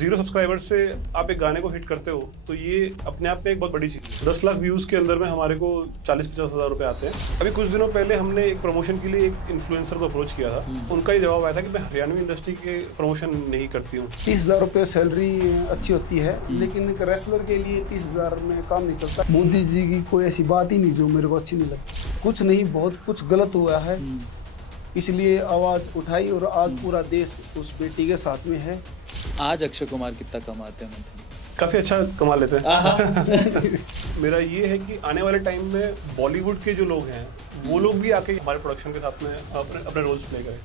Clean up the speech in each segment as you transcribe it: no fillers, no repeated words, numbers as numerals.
0 subscribers से आप एक गाने को हिट करते हो तो ये अपने आप में एक बहुत बड़ी चीज है। 10 लाख व्यूज के अंदर में हमारे को 40-50 हज़ार रुपए आते हैं। अभी कुछ दिनों पहले हमने एक प्रमोशन के लिए एक इन्फ्लुएंसर को अप्रोच किया था। उनका ही जवाब आया था कि मैं हरियाणवी इंडस्ट्री के प्रमोशन नहीं करती हूँ। 30,000 रुपये सैलरी अच्छी होती है, लेकिन एक रेसलर के लिए 30,000 में काम नहीं चलता। मोदी जी की कोई ऐसी बात ही नहीं जो मेरे को अच्छी नहीं लगती। कुछ नहीं, बहुत कुछ गलत हुआ है, इसलिए आवाज उठाई और आज पूरा देश उस बेटी के साथ में है। आज अक्षय कुमार कितना कमाते हैं मंथली? काफी अच्छा कमा लेते हैं। मेरा ये है कि आने वाले टाइम में बॉलीवुड के जो लोग हैं वो लोग भी आके हमारे प्रोडक्शन के साथ में अपने रोल्स प्ले करें।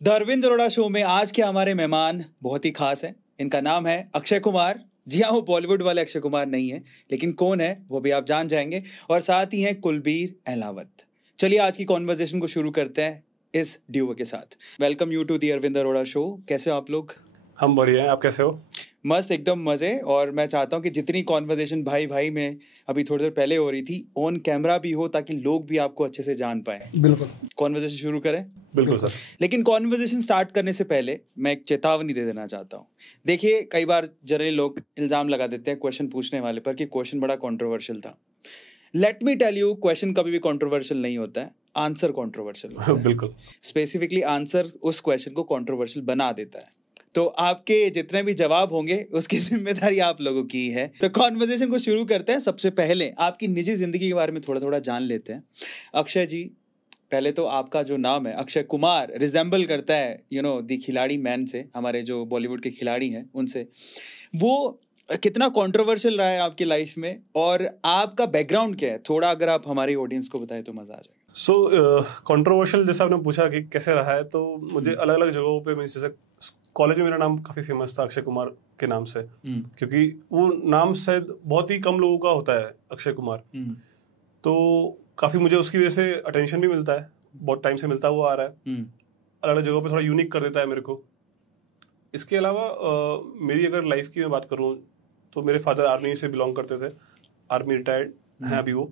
द अरविंद अरोड़ा शो में आज के हमारे मेहमान बहुत ही खास हैं। इनका नाम है अक्षय कुमार। जी हाँ, वो बॉलीवुड वाले अक्षय कुमार नहीं है, लेकिन कौन है वो भी आप जान जाएंगे। और साथ ही हैं कुलबीर अहलावत। चलिए आज की कॉन्वर्सेशन को शुरू करते हैं इस ड्यूओ के साथ। Welcome you to the Arvind Arora show. कैसे हो आप लोग? हम बढ़िया हैं, आप कैसे हो? मस्त, एकदम मजे। और मैं चाहता हूँ कि जितनी कॉन्वर्सेशन भाई भाई में अभी थोड़ी देर पहले हो रही थी, ऑन कैमरा भी हो, ताकि लोग भी आपको अच्छे से जान पाए। बिल्कुल, कॉन्वर्सेशन शुरू करें। बिल्कुल सर। लेकिन कॉन्वर्सेशन स्टार्ट करने से पहले मैं एक चेतावनी दे देना चाहता हूँ। देखिए, कई बार जनरली लोग इल्जाम लगा देते हैं क्वेश्चन पूछने वाले पर कि क्वेश्चन बड़ा कंट्रोवर्शियल था। Let me tell you, question कभी भी कंट्रोवर्शियल नहीं होता है, आंसर कंट्रोवर्शियल होता है। बिल्कुल, स्पेसिफिकली आंसर उस क्वेश्चन को कंट्रोवर्शियल बना देता है। तो आपके जितने भी जवाब होंगे उसकी जिम्मेदारी आप लोगों की है। तो कॉन्वर्सेशन को शुरू करते हैं। सबसे पहले आपकी निजी जिंदगी के बारे में थोड़ा थोड़ा जान लेते हैं। अक्षय जी, पहले तो आपका जो नाम है अक्षय कुमार रिजेंबल करता है दी खिलाड़ी मैन से, हमारे जो बॉलीवुड के खिलाड़ी हैं उनसे। वो कितना कंट्रोवर्शियल रहा है आपकी लाइफ में, और आपका बैकग्राउंड क्या है, थोड़ा अगर आप हमारी ऑडियंस को बताएं तो मजा आ जाएगा। कंट्रोवर्शियल जैसा आपने पूछा कि कैसे रहा है, तो मुझे अलग अलग जगहों पे, मैं जैसे कॉलेज में मेरा नाम काफी फेमस था अक्षय कुमार के नाम से, क्योंकि वो नाम शायद बहुत ही कम लोगों का होता है, अक्षय कुमार। तो काफी मुझे उसकी वजह से अटेंशन भी मिलता है, बहुत टाइम से मिलता हुआ आ रहा है। अलग अलग जगहों पे थोड़ा यूनिक कर देता है मेरे को। इसके अलावा मेरी अगर लाइफ की मैं बात करूं तो मेरे फादर आर्मी से बिलोंग करते थे, आर्मी रिटायर्ड हैं अभी वो।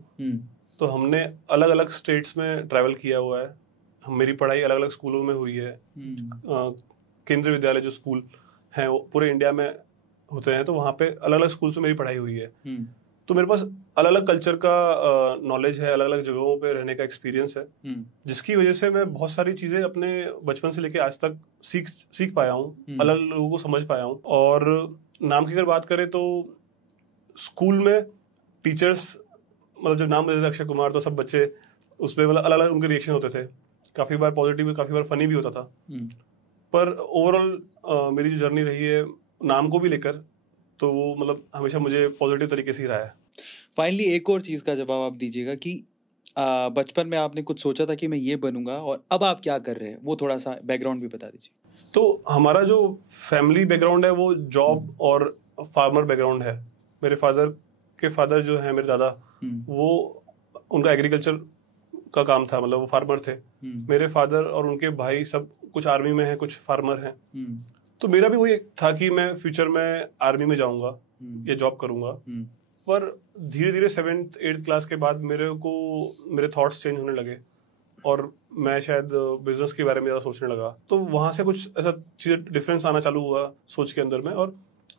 तो हमने अलग अलग स्टेट्स में ट्रैवल किया हुआ है। मेरी पढ़ाई अलग अलग स्कूलों में हुई है। केंद्रीय विद्यालय जो स्कूल हैं वो पूरे इंडिया में होते हैं, तो वहाँ पे अलग अलग स्कूल्स में मेरी पढ़ाई हुई है। तो मेरे पास अलग अलग कल्चर का नॉलेज है, अलग अलग जगहों पे रहने का एक्सपीरियंस है, जिसकी वजह से मैं बहुत सारी चीजें अपने बचपन से लेके आज तक सीख पाया हूँ, अलग अलग लोगों को समझ पाया हूँ। और नाम की अगर बात करें तो स्कूल में टीचर्स मतलब जब नाम देते थे अक्षय कुमार, तो सब बच्चे उसमें मतलब अलग अलग उनके रिएक्शन होते थे। काफी बार पॉजिटिव, काफी बार फनी भी होता था। पर ओवरऑल मेरी जो जर्नी रही है नाम को भी लेकर, तो वो मतलब हमेशा मुझे पॉजिटिव तरीके से ही रहा है। फाइनली एक और चीज़ का जवाब आप दीजिएगा कि बचपन में आपने कुछ सोचा था कि मैं ये बनूंगा, और अब आप क्या कर रहे हैं, वो थोड़ा सा बैकग्राउंड भी बता दीजिए। तो हमारा जो फैमिली बैकग्राउंड है वो जॉब और फार्मर बैकग्राउंड है। मेरे फादर जो है, मेरे दादा, वो उनका एग्रीकल्चर का काम था, मतलब वो फार्मर थे। मेरे फादर और उनके भाई सब कुछ आर्मी में हैं, कुछ फार्मर हैं। तो मेरा भी वही था कि मैं फ्यूचर में आर्मी में जाऊंगा या जॉब करूंगा। पर धीरे धीरे 7th-8th क्लास के बाद मेरे थॉट्स चेंज होने लगे और मैं शायद बिजनेस के बारे में ज़्यादा सोचने लगा। तो वहाँ से कुछ ऐसा चीज़ें डिफरेंस आना चालू हुआ सोच के अंदर में, और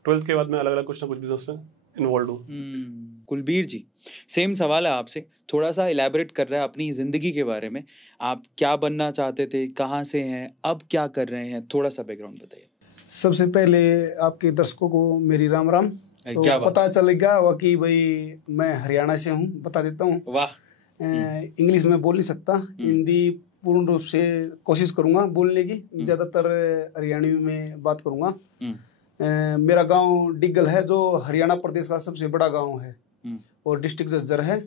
12th के बाद मैं अलग अलग कुछ ना कुछ बिजनेस में इन्वॉल्व हूँ। कुलबीर जी, सेम सवाल है आपसे, थोड़ा सा इलैबोरेट कर रहा है अपनी जिंदगी के बारे में। आप क्या बनना चाहते थे, कहाँ से हैं, अब क्या कर रहे हैं, थोड़ा सा बैकग्राउंड बताइए। सबसे पहले आपके दर्शकों को मेरी राम राम। तो क्या पता चलेगा कि भाई मैं हरियाणा से हूँ, बता देता हूँ। वाह। इंग्लिश में बोल नहीं सकता, हिंदी पूर्ण रूप से कोशिश करूंगा बोलने की, ज्यादातर हरियाणवी में बात करूंगा। मेरा गांव डिग्गल है, जो हरियाणा प्रदेश का सबसे बड़ा गांव है, और डिस्ट्रिक्ट झज्जर है।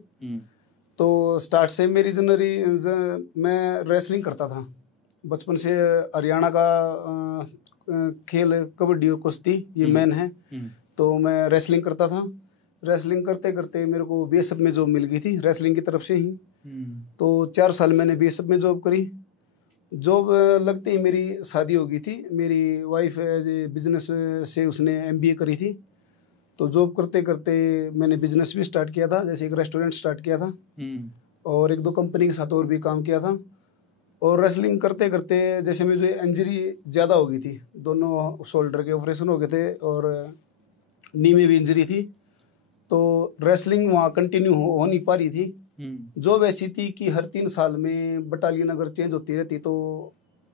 तो स्टार्ट से मेरी मैं रेसलिंग करता था बचपन से। हरियाणा का खेल कबड्डी और कुश्ती ये मेन है। तो मैं रेसलिंग करता था। रेसलिंग करते करते मेरे को बीएसएफ में जॉब मिल गई थी, रेसलिंग की तरफ से ही। तो 4 साल मैंने बीएसएफ में जॉब करी। जॉब लगते ही मेरी शादी हो गई थी। मेरी वाइफ एज ए बिजनेस से उसने एमबीए करी थी। तो जॉब करते करते मैंने बिजनेस भी स्टार्ट किया था, जैसे एक रेस्टोरेंट स्टार्ट किया था। और 1-2 कंपनी के साथ और भी काम किया था। और रेसलिंग करते करते जैसे मुझे इंजरी ज़्यादा हो गई थी, दोनों शोल्डर के ऑपरेशन हो गए थे और नी में भी इंजरी थी, तो रेसलिंग वहाँ कंटिन्यू हो नहीं पा रही थी। जो वैसी थी कि हर 3 साल में बटालियन अगर चेंज होती रहती तो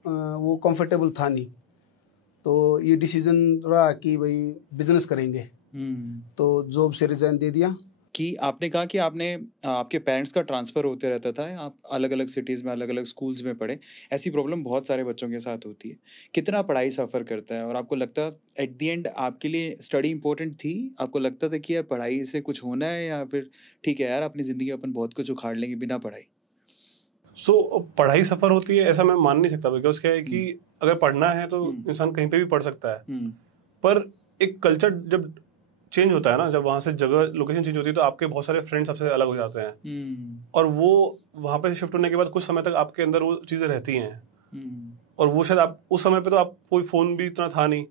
वो कंफर्टेबल था नहीं, तो ये डिसीजन रहा कि भाई बिजनेस करेंगे, तो जॉब से रिजाइन दे दिया। कि आपने कहा कि आपने आपके पेरेंट्स का ट्रांसफ़र होते रहता था, आप अलग अलग सिटीज़ में अलग अलग स्कूल्स में पढ़े, ऐसी प्रॉब्लम बहुत सारे बच्चों के साथ होती है। कितना पढ़ाई सफ़र करता है और आपको लगता एट द एंड आपके लिए स्टडी इंपॉर्टेंट थी? आपको लगता था कि यार पढ़ाई से कुछ होना है, या फिर ठीक है यार अपनी ज़िंदगी अपन बहुत कुछ उखाड़ लेंगे बिना पढ़ाई? पढ़ाई सफ़र होती है ऐसा मैं मान नहीं सकता, बिकॉज क्या है कि अगर पढ़ना है तो इंसान कहीं पे भी पढ़ सकता है, पर एक कल्चर जब चेंज होता है ना, जब वहाँ से जगह लोकेशन चेंज होती है तो आपके बहुत सारे फ्रेंड्स आपसे अलग हो जाते हैं, और वो वहाँ पे शिफ्ट होने के बाद कुछ समय तक आपके अंदर वो चीज़ें रहती हैं, और वो शायद आप उस समय पे तो आप कोई फ़ोन भी इतना था नहीं,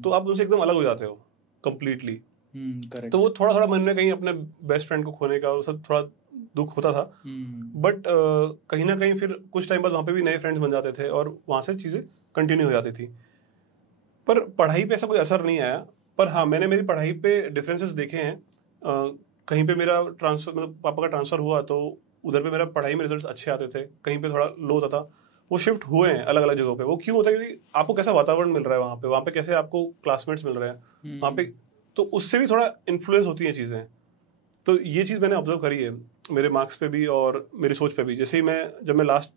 तो आप उनसे एकदम अलग हो जाते हो कम्प्लीटली। तो वो थोड़ा थोड़ा मन में कहीं अपने बेस्ट फ्रेंड को खोने का वो सब थोड़ा दुख होता था, बट कहीं ना कहीं फिर कुछ टाइम बाद वहाँ पे भी नए फ्रेंड्स बन जाते थे और वहाँ से चीज़ें कंटिन्यू हो जाती थी। पर पढ़ाई पे ऐसा कोई असर नहीं आया, पर हाँ मैंने मेरी पढ़ाई पे डिफरेंसेस देखे हैं। कहीं पे मेरा ट्रांसफर, मतलब पापा का ट्रांसफर हुआ तो उधर पे मेरा पढ़ाई में रिजल्ट्स अच्छे आते थे, कहीं पे थोड़ा लो होता था। वो शिफ्ट हुए हैं अलग अलग जगहों पे। वो क्यों होता है? क्योंकि आपको कैसा वातावरण मिल रहा है वहाँ पे कैसे आपको क्लासमेट्स मिल रहे हैं वहाँ पे, तो उससे भी थोड़ा इन्फ्लुएंस होती हैं चीज़ें। तो ये चीज़ मैंने ऑब्जर्व करी है मेरे मार्क्स पे भी और मेरी सोच पे भी। जैसे ही जब मैं लास्ट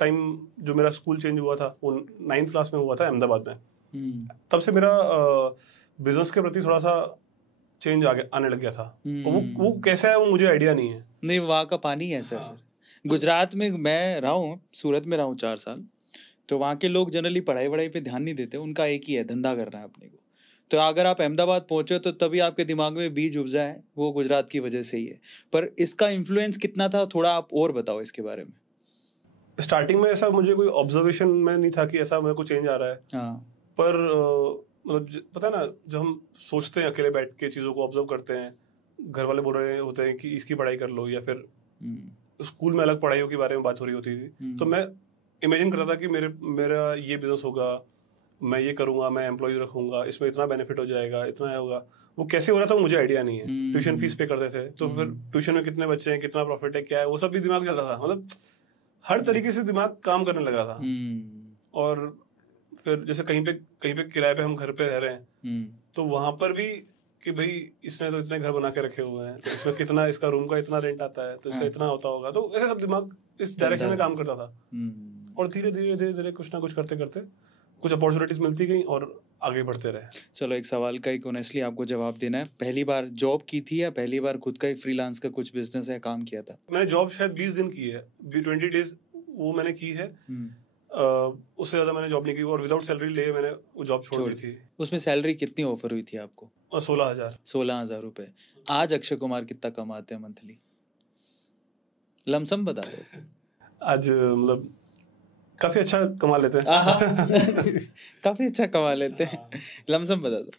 टाइम जो मेरा स्कूल चेंज हुआ था वो 9th क्लास में हुआ था अहमदाबाद में, तब से मेरा बिजनेस के प्रति थोड़ा सा चेंज आने लग गया था। वो कैसा है वो मुझे आइडिया नहीं है। नहीं, वहाँ का पानी ऐसा है सर। गुजरात में मैं रहा हूँ, सूरत में रहा हूँ 4 साल, तो वहाँ के लोग जनरली पढ़ाई वढ़ाई पे ध्यान नहीं देते, उनका एक ही है धंधा करना है अपने को। तो अगर आप अहमदाबाद पहुँचे तो तभी आपके दिमाग में बीज उपजा है, वो गुजरात की वजह से ही है। पर इसका इन्फ्लुएंस कितना था, थोड़ा आप और बताओ इसके बारे में। स्टार्टिंग में ऐसा मुझे कोई ऑब्जर्वेशन में नहीं था कि ऐसा मेरे को चेंज आ रहा है। हाँ। पर मतलब पता है ना, जब हम सोचते हैं अकेले बैठ के चीज़ों को ऑब्जर्व करते हैं, घर वाले बोल रहे होते हैं कि इसकी पढ़ाई कर लो, या फिर स्कूल में अलग पढ़ाइयों के बारे में बात हो रही होती थी, तो मैं इमेजिन करता था कि मेरा ये बिजनेस होगा, मैं ये करूंगा, मैं एम्प्लॉय रखूंगा, इसमें इतना बेनिफिट हो जाएगा, इतना होगा। वो कैसे हो रहा था मुझे आइडिया नहीं है। ट्यूशन फीस पे करते थे तो फिर ट्यूशन में कितने बच्चे हैं, कितना प्रॉफिट है, क्या है, वो सब भी दिमाग चलता था। मतलब हर तरीके से दिमाग काम करने लगा था। और फिर जैसे कहीं पे किराए पे हम घर पे रह रहे हैं, तो वहां पर भी कि भाई इसने तो इतने घर बना के रखे हुए हैं, तो इसमें कितना, इसका रूम का इतना रेंट आता है, तो इसका इतना होता होगा। तो ऐसे सब दिमाग इस डायरेक्शन में काम करता था। और धीरे धीरे कुछ ना कुछ करते करते कुछ अपॉर्चुनिटीज मिलती गई और आगे बढ़ते रहे। चलो एक सवाल का एक ऑनेस्टली आपको जवाब देना है, पहली बार जॉब की थी या पहली बार खुद का ही फ्रीलांस का कुछ बिजनेस है काम किया था? मैंने जॉब शायद 20 दिन की है, 20 डेज वो मैंने की है। उससे ज्यादा मैंने जॉब नहीं की, और विदाउट सैलरी ले मैंने वो जॉब छोड़ दी थी। उसमें सैलरी कितनी ऑफर हुई थी आपको? 16,000 रुपए। आज अक्षय कुमार कितना कमाते हैं मंथली? लमसम बता दो। आज मतलब काफी अच्छा कमा लेते हैं। काफी अच्छा कमा लेते हैं। लमसम बता दो।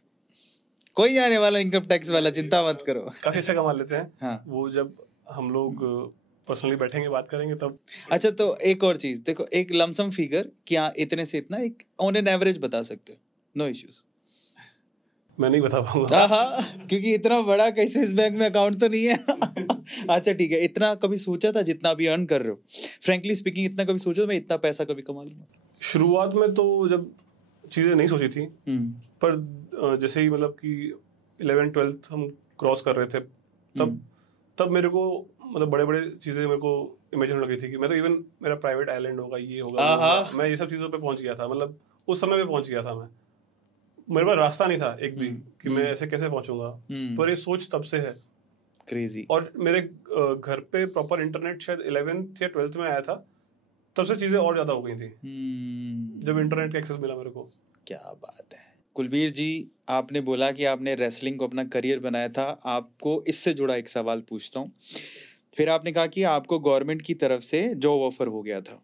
कोई नहीं आने वाला इनकम टैक्स वाला, चिंता मत करो। काफी अच्छा कमा लेते हैं। हाँ। वो जब हम लोग पर्सनली बैठेंगे बात करेंगे तब। अच्छा, तो एक और चीज देखो, एक लमसम फिगर क्या इतने से इतना, एक ऑन एन एवरेज बता सकते हो? No issues. मैं नहीं बता पाऊंगा। क्योंकि इतना बड़ा कैसे इस बैंक में अकाउंट तो नहीं है। अच्छा ठीक है, इतना कभी सोचा था जितना अभी अर्न कर रहे हो, फ्रैंकली स्पीकिंग इतना कभी सोचा मैं इतना पैसा कभी कमा लूंगा? शुरुआत में तो जब चीजें नहीं सोची थी, पर जैसे ही मतलब कि 11th-12th हम क्रॉस कर रहे थे, तब मेरे को मतलब बड़े बड़े चीजें मेरे को इमेजिन हो गई थी कि मैं तो इवन मेरा प्राइवेट आइलैंड होगा, ये होगा, मैं ये सब चीजों पे पहुंच गया था। मतलब उस समय पे पहुंच गया था मैं, मेरे पास रास्ता नहीं था एक भी कि मैं ऐसे कैसे पहुंचूंगा, पर ये सोच तब से है। क्रेजी। और मेरे घर पे प्रॉपर इंटरनेट शायद 11th या 12th में आया था, तब से चीजें और ज्यादा हो गई थी। जब इंटरनेट का एक्सेस मिला मेरे को। क्या बात है कुलबीर जी, आपने बोला कि आपने रेसलिंग को अपना करियर बनाया था। आपको इससे जुड़ा एक सवाल पूछता हूँ। फिर आपने कहा कि आपको गवर्नमेंट की तरफ से जॉब ऑफर हो गया था,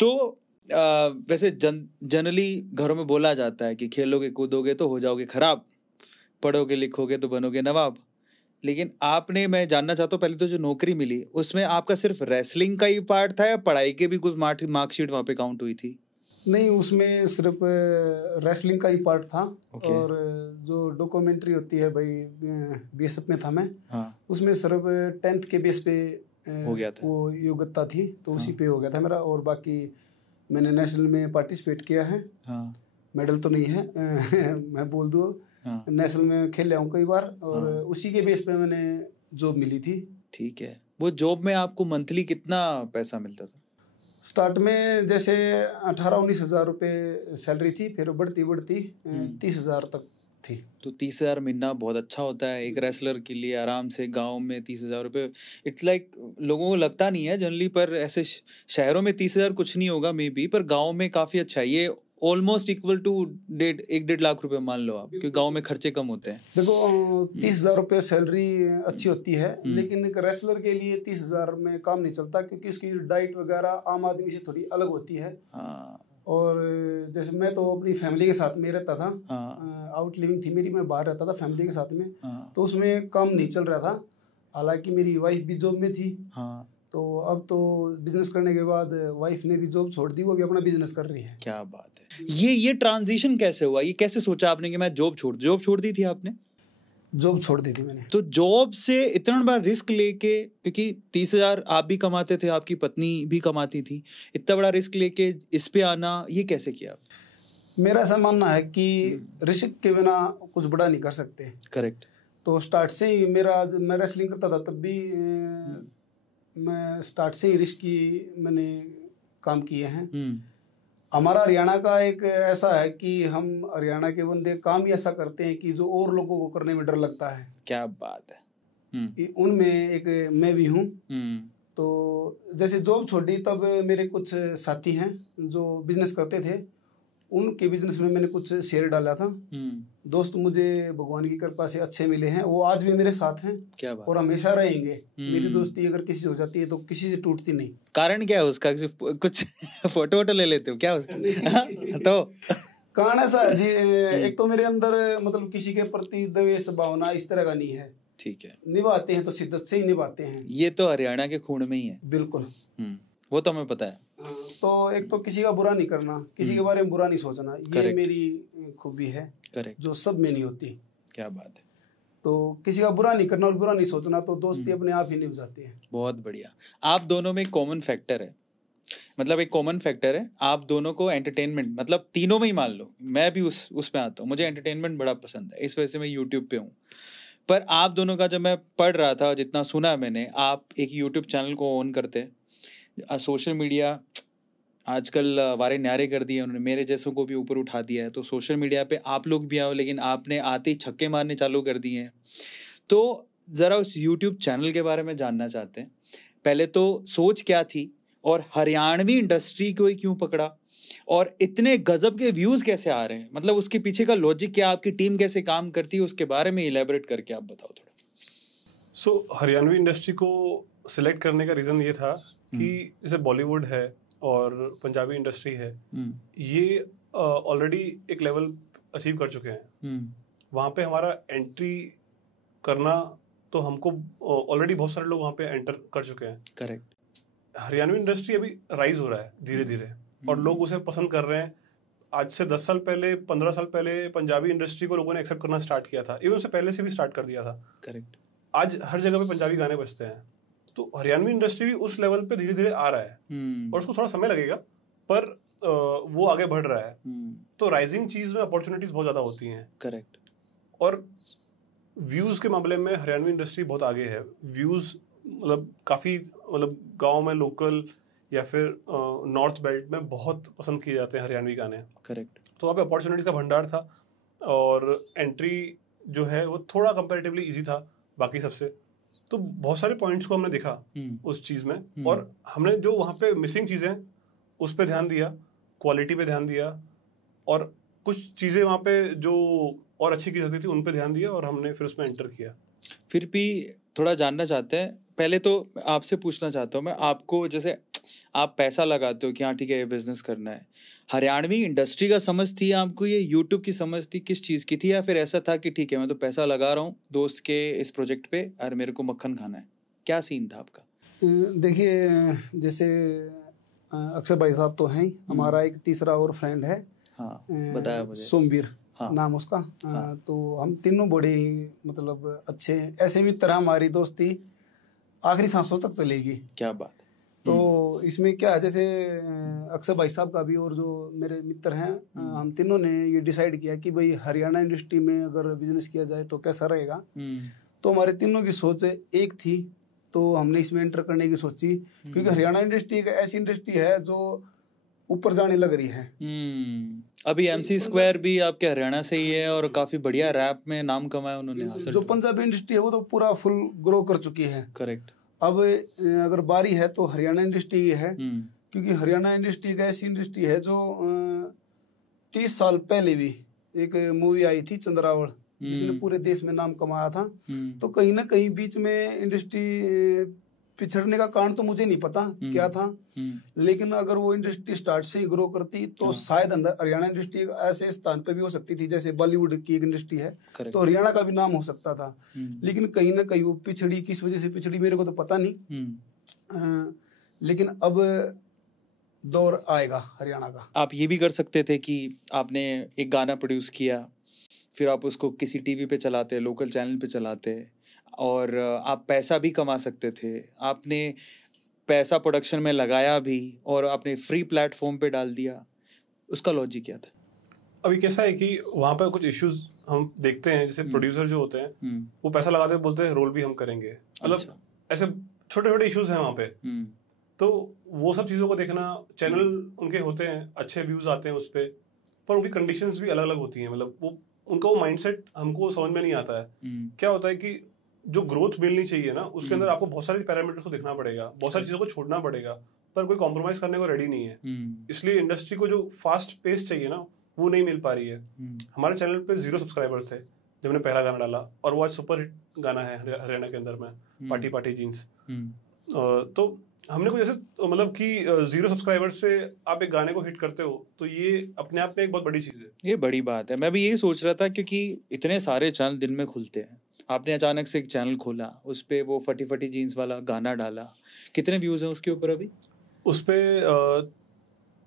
तो वैसे जनरली घरों में बोला जाता है कि खेलोगे कूदोगे तो हो जाओगे खराब, पढ़ोगे लिखोगे तो बनोगे नवाब। लेकिन आपने, मैं जानना चाहता हूँ पहले तो जो नौकरी मिली उसमें आपका सिर्फ रेसलिंग का ही पार्ट था या पढ़ाई के भी कुछ मार्कशीट वहाँ पे काउंट हुई थी? नहीं, उसमें सिर्फ रेसलिंग का ही पार्ट था। Okay. और जो डॉक्यूमेंट्री होती है भाई, बीएसएफ में था मैं। हाँ, उसमें सिर्फ 10th के बेस पे हो गया था। वो योग्यता थी, तो उसी हाँ। पे हो गया था मेरा। और बाकी मैंने नेशनल में पार्टिसिपेट किया है। हाँ, मेडल तो नहीं है मैं बोल दूँ, हाँ, नेशनल में खेल लिया हूँ कई बार, और हाँ। उसी के बेस पे मैंने जॉब मिली थी। ठीक है। वो जॉब में आपको मंथली कितना पैसा मिलता था? स्टार्ट में जैसे 18-19 हज़ार रुपये सैलरी थी, फिर बढ़ती बढ़ती 30 हज़ार तक थी। तो 30,000 महीना बहुत अच्छा होता है एक रेसलर के लिए। आराम से गांव में 30,000 रुपये, इट्स लाइक लोगों को लगता नहीं है जनरली, पर ऐसे शहरों में 30,000 कुछ नहीं होगा मे बी, पर गांव में काफ़ी अच्छा है ये। ऑलमोस्ट इक्वल टू 1.5 लाख रुपए मान लो आप, क्योंकि गांव में खर्चे कम होते हैं। देखो 30 हज़ार रुपये सैलरी अच्छी होती है, लेकिन एक रेसलर के लिए 30 हज़ार में काम नहीं चलता, क्योंकि उसकी डाइट वगैरह आम आदमी से थोड़ी अलग होती है। हाँ, और जैसे मैं तो अपनी फैमिली के साथ में रहता था, हाँ, आउट लिविंग थी मेरी, मैं बाहर रहता था फैमिली के साथ में, हाँ, तो उसमें काम नहीं चल रहा था। हालांकि मेरी वाइफ भी जॉब में थी, हाँ। तो अब तो बिजनेस करने के बाद वाइफ ने भी जॉब छोड़ दी, वो भी अपना बिजनेस कर रही है। क्या बात है। ये ट्रांजिशन कैसे हुआ? ये कैसे सोचा आपने कि मैं जॉब छोड़ दी थी आपने? जॉब छोड़ दी थी मैंने। तो जॉब से इतना बड़ा रिस्क लेके, क्योंकि 30,000 आप भी कमाते थे, आपकी पत्नी भी कमाती थी, इतना बड़ा रिस्क लेके इस पे आना, ये कैसे किया? मेरा ऐसा मानना है कि रिस्क के बिना कुछ बड़ा नहीं कर सकते। करेक्ट। तो स्टार्ट से ही मैं रेसलिंग करता था, तब भी मैं स्टार्ट से ही रिस्क की मैंने काम किए हैं। हमारा हरियाणा का एक ऐसा है कि हम हरियाणा के बंदे काम ही ऐसा करते हैं कि जो और लोगों को करने में डर लगता है। क्या बात है। उनमें एक मैं भी हूँ। तो जैसे जॉब छोड़ी तब मेरे कुछ साथी हैं जो बिजनेस करते थे, उनके बिजनेस में मैंने कुछ शेयर डाला था। दोस्त मुझे भगवान की कृपा से अच्छे मिले हैं, वो आज भी मेरे साथ हैं। क्या बात। और हमेशा रहेंगे। मेरी दोस्ती अगर किसी से हो जाती है तो किसी से टूटती नहीं। कारण क्या है उसका? कुछ फोटो वोटो ले लेते हो क्या उसका? तो कारण ऐसा है जी, एक तो मेरे अंदर मतलब किसी के प्रति द्वेष भावना इस तरह का नहीं है। ठीक है। निभाते हैं तो शिद्दत से ही निभाते हैं। ये तो हरियाणा के खून में ही है। बिल्कुल। वो तो हमें पता है। तो एक तो किसी का बुरा नहीं करना, किसी के बारे में बुरा नहीं सोचना, ये मेरी खूबी है। करेक्ट। जो सब में नहीं होती। क्या बात है। तो किसी का बुरा नहीं करना और बुरा नहीं सोचना, तो दोस्ती अपने आप ही निभ जाती है। बहुत बढ़िया। आप दोनों में एक कॉमन फैक्टर है, मतलब एक कॉमन फैक्टर है, आप दोनों को एंटरटेनमेंट, मतलब तीनों में ही मान लो, मैं भी उसमें आता हूँ, मुझे एंटरटेनमेट बड़ा पसंद है, इस वजह से मैं यूट्यूब पे हूँ। पर आप दोनों का जब मैं पढ़ रहा था, जितना सुना मैंने, आप एक यूट्यूब चैनल को ओन करते हैं। सोशल मीडिया आजकल वारे न्यारे कर दिए उन्होंने, मेरे जैसों को भी ऊपर उठा दिया है। तो सोशल मीडिया पे आप लोग भी आओ, लेकिन आपने आते ही छक्के मारने चालू कर दिए हैं। तो ज़रा उस यूट्यूब चैनल के बारे में जानना चाहते हैं। पहले तो सोच क्या थी, और हरियाणवी इंडस्ट्री को ही क्यों पकड़ा, और इतने गजब के व्यूज़ कैसे आ रहे हैं, मतलब उसके पीछे का लॉजिक क्या, आपकी टीम कैसे काम करती है, उसके बारे में इलेबोरेट करके आप बताओ थोड़ा। हरियाणवी इंडस्ट्री को सिलेक्ट करने का रीज़न ये था कि जैसे बॉलीवुड है और पंजाबी इंडस्ट्री है, ये ऑलरेडी एक लेवल अचीव कर चुके हैं। वहाँ पे हमारा एंट्री करना, तो हमको ऑलरेडी बहुत सारे लोग वहाँ पे एंटर कर चुके हैं। करेक्ट। हरियाणवी इंडस्ट्री अभी राइज हो रहा है धीरे धीरे, और लोग उसे पसंद कर रहे हैं। आज से 10 साल पहले, 15 साल पहले पंजाबी इंडस्ट्री को लोगों ने एक्सेप्ट करना स्टार्ट किया था, इवन उससे पहले से भी स्टार्ट कर दिया था। करेक्ट। आज हर जगह पे पंजाबी गाने बजते हैं, तो हरियाणवी इंडस्ट्री भी उस लेवल पे धीरे धीरे आ रहा है। और उसको थोड़ा समय लगेगा, पर वो आगे बढ़ रहा है। तो राइजिंग चीज में अपॉर्चुनिटीज बहुत ज्यादा होती हैं। करेक्ट। और व्यूज के मामले में हरियाणवी इंडस्ट्री बहुत आगे है। व्यूज मतलब काफी, मतलब गांव में लोकल या फिर नॉर्थ बेल्ट में बहुत पसंद किए जाते हैं हरियाणवी गाने। करेक्ट। तो वहाँ पे अपॉर्चुनिटीज का भंडार था, और एंट्री जो है वो थोड़ा कंपैरेटिवली इजी था बाकी सबसे। तो बहुत सारे पॉइंट्स को हमने देखा उस चीज में, और हमने जो वहाँ पे मिसिंग चीजें उस पे ध्यान दिया, क्वालिटी पे ध्यान दिया, और कुछ चीजें वहाँ पे जो और अच्छी की सकती थी उन पे ध्यान दिया, और हमने फिर उसमें एंटर किया। फिर भी थोड़ा जानना चाहते हैं। पहले तो आपसे पूछना चाहता हूँ मैं, आपको जैसे आप पैसा लगाते हो कि हाँ ठीक है ये बिजनेस करना है, हरियाणवी इंडस्ट्री का समझ थी आपको, ये यूट्यूब की समझ थी, किस चीज़ की थी? या फिर ऐसा था कि ठीक है मैं तो पैसा लगा रहा हूँ दोस्त के इस प्रोजेक्ट पे और मेरे को मक्खन खाना है? क्या सीन था आपका? देखिए जैसे अक्षर भाई साहब तो हैं ही, हमारा एक तीसरा और फ्रेंड है, हाँ बताया मुझे, सोमवीर हाँ नाम उसका। हाँ तो हम तीनों बड़े ही मतलब अच्छे, ऐसे भी तरह हमारी दोस्ती आखिरी सांसों तक चलेगी। क्या बात है। तो इसमें क्या है, जैसे अक्षर भाई साहब का भी और जो मेरे मित्र हैं, हम तीनों ने ये डिसाइड किया कि भाई हरियाणा इंडस्ट्री में अगर बिजनेस किया जाए तो कैसा रहेगा। तो हमारे तीनों की सोच एक थी, तो हमने इसमें एंटर करने की सोची, क्योंकि हरियाणा इंडस्ट्री एक ऐसी इंडस्ट्री है जो ऊपर जाने लग रही है। अभी MC स्क्वायर भी आपके हरियाणा से ही है और काफी बढ़िया रैप में नाम कमाया उन्होंने हासिल। जो पंजाबी इंडस्ट्री है वो तो पूरा फुल ग्रो कर चुकी है। करेक्ट। अब अगर बारी है तो हरियाणा इंडस्ट्री की है, क्योंकि हरियाणा इंडस्ट्री एक ऐसी इंडस्ट्री है जो 30 साल पहले भी एक मूवी आई थी चंद्रावल, जिसने पूरे देश में नाम कमाया था। तो कहीं ना कहीं बीच में इंडस्ट्री पिछड़ने का कारण तो मुझे नहीं पता क्या था, लेकिन अगर वो इंडस्ट्री स्टार्ट से ही ग्रो करती तो शायद हरियाणा इंडस्ट्री ऐसे स्थान पे भी हो सकती थी जैसे बॉलीवुड की एक इंडस्ट्री है। तो हरियाणा का भी नाम हो सकता था, लेकिन कहीं ना कहीं वो पिछड़ी, किस वजह से पिछड़ी मेरे को तो पता नहीं। लेकिन अब दौर आएगा हरियाणा का। आप ये भी कर सकते थे कि आपने एक गाना प्रोड्यूस किया, फिर आप उसको किसी टीवी पे चलाते, लोकल चैनल पे चलाते, और आप पैसा भी कमा सकते थे। आपने पैसा प्रोडक्शन में लगाया भी और आपने फ्री प्लेटफॉर्म पे डाल दिया, उसका लॉजिक क्या था? अभी कैसा है कि वहाँ पे कुछ इश्यूज हम देखते हैं, जैसे प्रोड्यूसर जो होते हैं वो पैसा लगाते हैं, बोलते हैं रोल भी हम करेंगे, मतलब ऐसे छोटे छोटे इश्यूज हैं वहाँ पे। तो वो सब चीज़ों को देखना, चैनल उनके होते हैं, अच्छे व्यूज आते हैं उस पर, पर उनकी कंडीशंस भी अलग अलग होती हैं। मतलब वो उनका वो माइंडसेट हमको समझ में नहीं आता है। क्या होता है कि जो ग्रोथ मिलनी चाहिए ना, उसके अंदर आपको बहुत सारे पैरामीटर्स को देखना पड़ेगा, बहुत सारी चीज़ों को छोड़ना पड़ेगा, पर कोई कॉम्प्रोमाइज करने को रेडी नहीं है। इसलिए इंडस्ट्री को जो फास्ट पेस चाहिए ना, वो नहीं मिल पा रही है। हमारे चैनल पे 0 सब्सक्राइबर्स थे जब मैंने पहला गाना डाला, और वो आज सुपर हिट गाना है हरियाणा के अंदर में, पार्टी पार्टी जीन्स। तो हमने कुछ ऐसे मतलब कि 0 सब्सक्राइबर से आप एक गाने को हिट करते हो, तो ये अपने आप में एक बहुत बड़ी चीज़ है। ये बड़ी बात है। मैं भी यही सोच रहा था, क्योंकि इतने सारे चैनल दिन में खुलते हैं, आपने अचानक से एक चैनल खोला, उस पर वो फटी फटी जीन्स वाला गाना डाला, कितने व्यूज हैं उसके ऊपर अभी? उस पर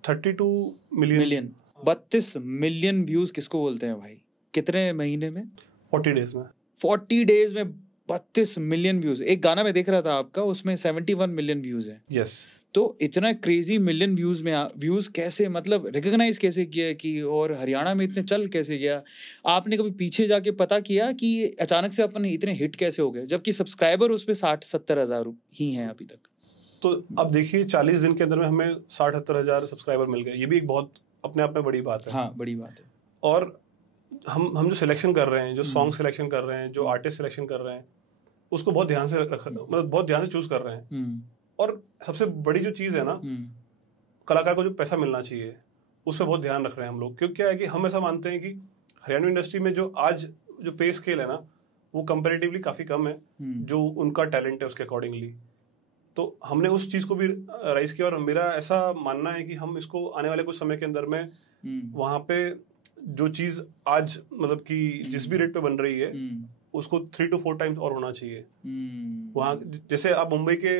32 मिलियन। 32 मिलियन व्यूज किसको बोलते हैं भाई? कितने महीने में? 40 डेज में। 40 डेज में 32 मिलियन व्यूज। एक गाना मैं देख रहा था आपका, उसमें 71 मिलियन व्यूज हैं। यस। तो इतना क्रेजी मिलियन व्यूज में व्यूज कैसे, मतलब रिकॉग्नाइज कैसे किया कि, और हरियाणा में इतने चल कैसे गया? आपने कभी पीछे जाके पता किया कि अचानक से अपन इतने हिट कैसे हो गए, जबकि सब्सक्राइबर उस पर 60-70 हज़ार ही हैं अभी तक? तो अब देखिए 40 दिन के अंदर में हमें 60-70 हज़ार सब्सक्राइबर मिल गए, ये भी एक बहुत अपने आप में बड़ी बात है। हाँ बड़ी बात है। और हम जो सिलेक्शन कर रहे हैं, जो सॉन्ग सिलेक्शन कर रहे हैं, जो आर्टिस्ट सिलेक्शन कर रहे हैं, उसको बहुत ध्यान से मतलब बहुत ध्यान से चूज कर रहे हैं। और सबसे बड़ी जो चीज़ है ना, कलाकार को जो पैसा मिलना चाहिए उस पर बहुत ध्यान रख रहे हैं हम लोग। क्योंकि क्या है कि हम ऐसा मानते हैं कि हरियाणा इंडस्ट्री में जो आज जो पे स्केल है ना, वो कंपैरेटिवली काफ़ी कम है जो उनका टैलेंट है उसके अकॉर्डिंगली। तो हमने उस चीज़ को भी राइज किया, और मेरा ऐसा मानना है कि हम इसको आने वाले कुछ समय के अंदर में वहाँ पे जो चीज़ आज मतलब कि जिस भी रेट पे बन रही है, उसको 3 to 4 टाइम्स और होना चाहिए। वहाँ जैसे आप मुंबई के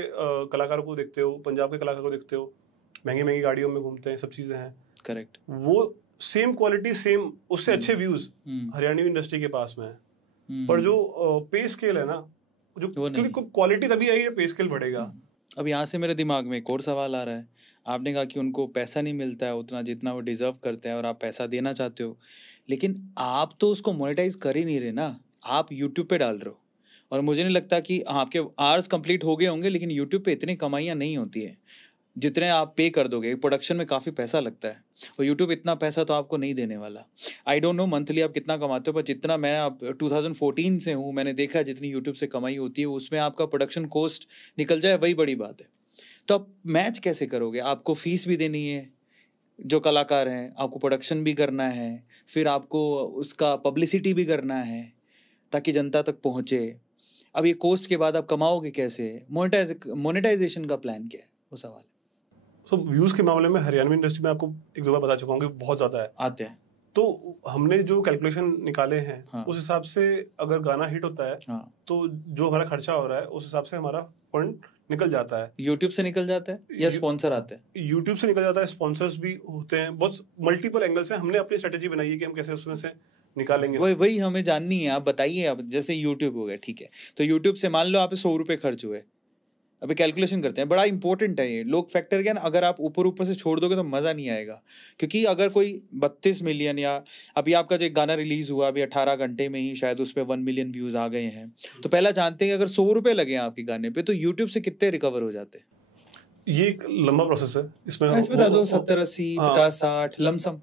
कलाकारों को देखते हो, पंजाब के कलाकारों को देखते हो, महंगी महंगी गाड़ियों में घूमते हैं, सब चीज़ें हैं। करेक्ट। वो सेम क्वालिटी, सेम उससे अच्छे व्यूज हरियाणवी इंडस्ट्री के पास में है। पर जो पे स्केल है ना, जो क्योंकि क्वालिटी तभी आएगी, पे स्केल बढ़ेगा। अब यहाँ से मेरे दिमाग में एक और सवाल आ रहा है। आपने कहा कि उनको पैसा नहीं मिलता है उतना जितना वो डिजर्व करते हैं, और आप पैसा देना चाहते हो, लेकिन आप तो उसको मोनेटाइज कर ही नहीं रहे ना, आप यूट्यूब पे डाल रहे हो। और मुझे नहीं लगता कि आपके आवर्स कंप्लीट हो गए होंगे, लेकिन यूट्यूब पे इतनी कमाइयाँ नहीं होती है जितने आप पे कर दोगे। प्रोडक्शन में काफ़ी पैसा लगता है, और यूट्यूब इतना पैसा तो आपको नहीं देने वाला। आई डोंट नो मंथली आप कितना कमाते हो, पर जितना मैं आप 2014 से हूँ, मैंने देखा है जितनी यूट्यूब से कमाई होती है उसमें आपका प्रोडक्शन कॉस्ट निकल जाए, वही बड़ी बात है। तो आप मैच कैसे करोगे? आपको फीस भी देनी है जो कलाकार हैं, आपको प्रोडक्शन भी करना है, फिर आपको उसका पब्लिसिटी भी करना है ताकि जनता तक पहुँचे, अब ये कोर्स के बाद आप कमाओगे कैसे, मोनेटाइजेशन का प्लान क्या है, वो सवाल है। तो व्यूज के मामले में हरियाणवी इंडस्ट्री में आपको एक दो बार बता चुका हूँ कि बहुत ज्यादा है आते हैं। तो हमने जो कैलकुलेशन निकाले हैं हाँ। उस हिसाब से अगर गाना हिट होता है हाँ। तो जो हमारा खर्चा हो रहा है उस हिसाब से हमारा फंड निकल जाता है। यूट्यूब से निकल जाता है या स्पॉन्सर आते हैं? यूट्यूब से निकल जाता है, स्पॉन्सर्स भी होते हैं, बहुत मल्टीपल एंगल से हमने अपनी स्ट्रेटेजी बनाई है कि हम कैसे उसमें से निकालेंगे। वही हमें जाननी है, आप बताइए। आप जैसे यूट्यूब हो गया, ठीक है, तो यूट्यूब से मान लो आप 100 रुपये खर्च हुए, अभी कैलकुलेशन करते हैं, बड़ा इंपॉर्टेंट है ये लोग फैक्टर क्या ना, अगर आप ऊपर से छोड़ दोगे तो मज़ा नहीं आएगा। क्योंकि अगर कोई 32 मिलियन या अभी आपका जो एक गाना रिलीज हुआ अभी 18 घंटे में ही शायद उस पर 1 मिलियन व्यूज आ गए हैं, तो पहला जानते हैं कि अगर 100 रुपये लगे आपके गाने पे तो यूट्यूब से कितने रिकवर हो जाते हैं? ये एक लंबा प्रोसेस है, इसमें बता दो 70, 80, 50, 60 लमसम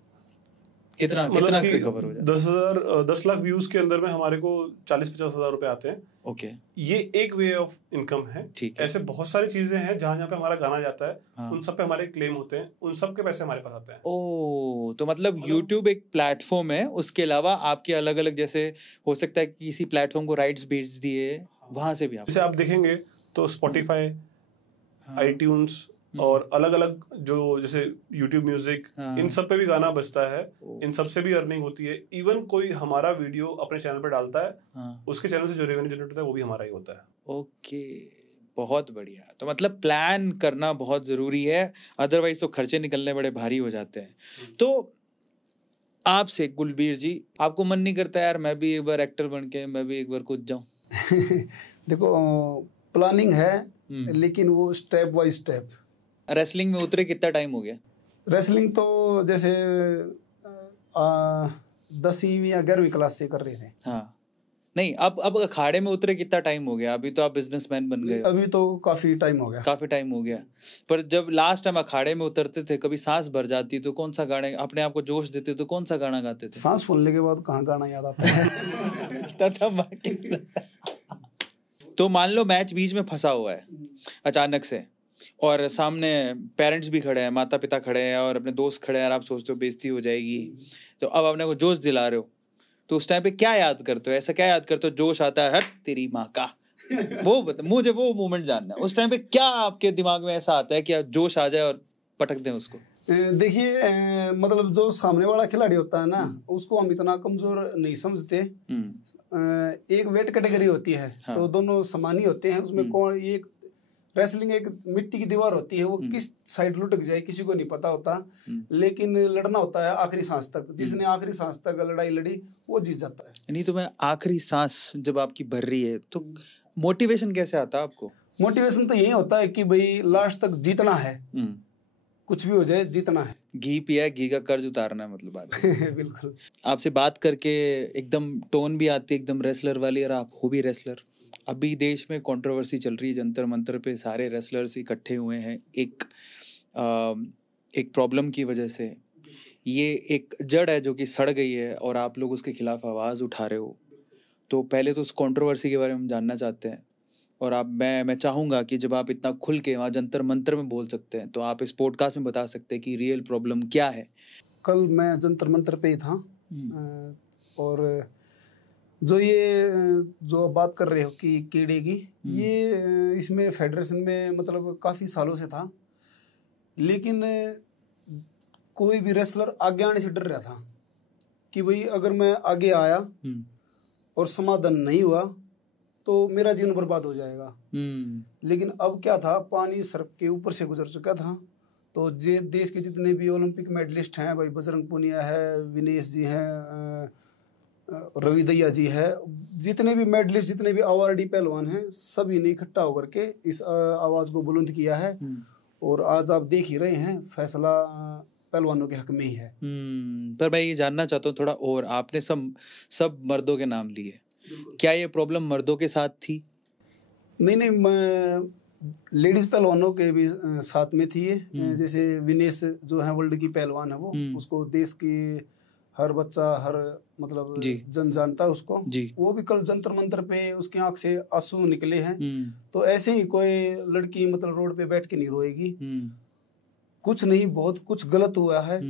कितना रिकवर हो जाता है? 10 लाख व्यूज के अंदर में हमारे को 40-50 हजार रुपए आते हैं। ओके, ये एक वे ऑफ इनकम है। ठीक है। ऐसे बहुत सारी चीजें हैं जहाँ पे हमारा गाना जाता है। हाँ। उन सब पे हमारे क्लेम होते हैं, उन सब के पैसे हमारे पास आते हैं। ओ, तो मतलब YouTube एक प्लेटफॉर्म है, उसके अलावा आपके अलग अलग, जैसे हो सकता है कि किसी प्लेटफॉर्म को राइट्स बेच दिए, वहां से भी आप जैसे आप देखेंगे तो स्पॉटिफाई, आईट्यून्स और अलग अलग जो जैसे YouTube म्यूजिक, इन सब पे भी गाना बजता है, इन सब से भी अर्निंग होती है। इवन कोई हमारा वीडियो अपने चैनल पे डालता है, उसके चैनल से जो रेवेन्यू जनरेट होता है वो भी हमारा ही होता है। ओके, बहुत बढ़िया। तो मतलब प्लान करना बहुत जरूरी है, अदरवाइज तो खर्चे निकलने बड़े भारी हो जाते हैं। तो आपसे गुलबीर जी, आपको मन नहीं करता यार मैं भी एक बार एक्टर बन के मैं भी एक बार कूद जाऊं? देखो, प्लानिंग है लेकिन वो स्टेप बाय स्टेप। रेसलिंग में उतरे कितना टाइम हो गया? रेसलिंग तो जैसे 10वीं या 11वीं क्लास से कर रहे थे। हाँ, नहीं अब अखाड़े में उतरे कितना टाइम हो गया? अभी तो आप बिजनेसमैन बन गए। अभी तो काफी टाइम हो गया। काफी टाइम हो गया। पर जब लास्ट टाइम अखाड़े में उतरते थे, कभी सांस भर जाती तो कौन सा गाने, अपने आप को जोश देते तो कौन सा गाना गाते थे? सांस फूलने के बाद कहाँ गाना याद आता है। तो मान लो मैच बीच में फंसा हुआ है अचानक से, और सामने पेरेंट्स भी खड़े हैं, माता पिता खड़े हैं और अपने दोस्त खड़े हैं, और आप सोचते हो बेइज्जती हो जाएगी, तो अब अपने को जोश दिला रहे हो, तो उस टाइम पे क्या याद करते हो? ऐसा क्या याद करते हो? जोश आता है, हट तेरी माँ का, वो बता मुझे, वो मोमेंट जानना है। उस टाइम पे क्या आपके दिमाग में ऐसा आता है कि जोश आ जाए और पटक दें उसको? देखिए, मतलब जो सामने वाला खिलाड़ी होता है ना, उसको हम इतना कमजोर नहीं समझते। एक वेट कैटेगरी होती है। हाँ। तो दोनों समान ही होते हैं उसमें। कौन ये रेसलिंग एक मिट्टी की दीवार होती है, वो किस साइड लुढ़क जाए किसी को नहीं पता होता, लेकिन लड़ना होता है आखिरी सांस तक। जिसने आखिरी सांस तक लड़ाई लड़ी वो जीत जाता है। नहीं तो मैं आखिरी सांस जब आपकी भर रही है तो मोटिवेशन कैसे आता है आपको? मोटिवेशन तो यही होता है कि भाई लास्ट तक जीतना है, कुछ भी हो जाए जीतना है। घी पिया है, घी का कर्ज उतारना है, मतलब बात बिल्कुल। आपसे बात करके एकदम टोन भी आती है एकदम रेसलर वाली, और आप हो भी रेसलर। अभी देश में कंट्रोवर्सी चल रही है, जंतर मंतर पे सारे रेसलर्स इकट्ठे हुए हैं एक प्रॉब्लम की वजह से। ये एक जड़ है जो कि सड़ गई है और आप लोग उसके खिलाफ आवाज़ उठा रहे हो। तो पहले तो उस कंट्रोवर्सी के बारे में हम जानना चाहते हैं, और आप मैं चाहूँगा कि जब आप इतना खुल के वहाँ जंतर मंतर में बोल सकते हैं तो आप इस पॉडकास्ट में बता सकते हैं कि रियल प्रॉब्लम क्या है। कल मैं जंतर मंतर पे ही था, और जो बात कर रहे हो कि कीड़े की, ये इसमें फेडरेशन में मतलब काफ़ी सालों से था, लेकिन कोई भी रेसलर आगे आने से डर रहा था कि भाई अगर मैं आगे आया और समाधान नहीं हुआ तो मेरा जीवन बर्बाद हो जाएगा। लेकिन अब क्या था, पानी सर के ऊपर से गुजर चुका था। तो जे देश के जितने भी ओलंपिक मेडलिस्ट हैं, भाई बजरंग पुनिया है, विनेश जी हैं, रवि दैया जी है, जितने भी मेडलिस्ट, जितने भी अवार्डी पहलवान हैं, सभी ने इकट्ठा होकर के इस आवाज़ को बुलंद किया है। और आज आप देख ही रहे हैं फैसला पहलवानों के हक में ही है। पर मैं ये जानना चाहता हूँ थोड़ा और, आपने सब मर्दों के नाम लिए, क्या ये प्रॉब्लम मर्दों के साथ थी? नहीं, मैं लेडीज पहलवानों के भी साथ में थी ये। जैसे विनेश जो है वर्ल्ड की पहलवान है, वो उसको देश की हर बच्चा, हर मतलब जन जानता है उसको। वो भी कल जंतर मंतर पे उसकी आंख से आंसू निकले हैं। तो ऐसे ही कोई लड़की मतलब रोड पे बैठ के नहीं रोएगी। कुछ नहीं, बहुत कुछ गलत हुआ है,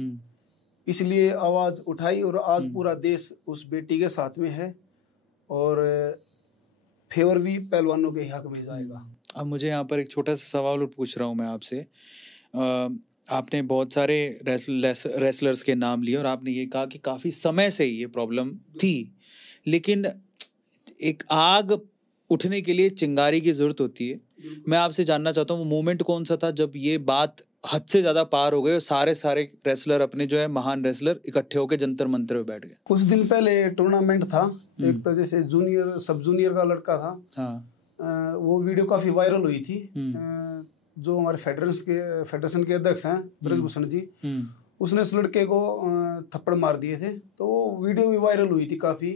इसलिए आवाज उठाई और आज पूरा देश उस बेटी के साथ में है। और फेवर भी पहलवानों के हक में जाएगा। अब मुझे यहाँ पर एक छोटा सा सवाल और पूछ रहा हूँ मैं आपसे। आपने बहुत सारे रेसलर्स के नाम लिए और आपने ये कहा कि काफ़ी समय से ये प्रॉब्लम थी, लेकिन एक आग उठने के लिए चिंगारी की ज़रूरत होती है। मैं आपसे जानना चाहता हूँ वो मोमेंट कौन सा था जब ये बात हद से ज़्यादा पार हो गए और सारे रेसलर अपने जो है महान रेसलर इकट्ठे होकर जंतर मंतर पे बैठ गए? कुछ दिन पहले टूर्नामेंट था, एक तो जैसे जूनियर सब जूनियर का लड़का था। हाँ। वो वीडियो काफी वायरल हुई थी। जो हमारे फेडरेशन के अध्यक्ष हैं ब्रजभूषण जी, उसने उस लड़के को थप्पड़ मार दिए थे, तो वो वीडियो भी वायरल हुई थी काफी।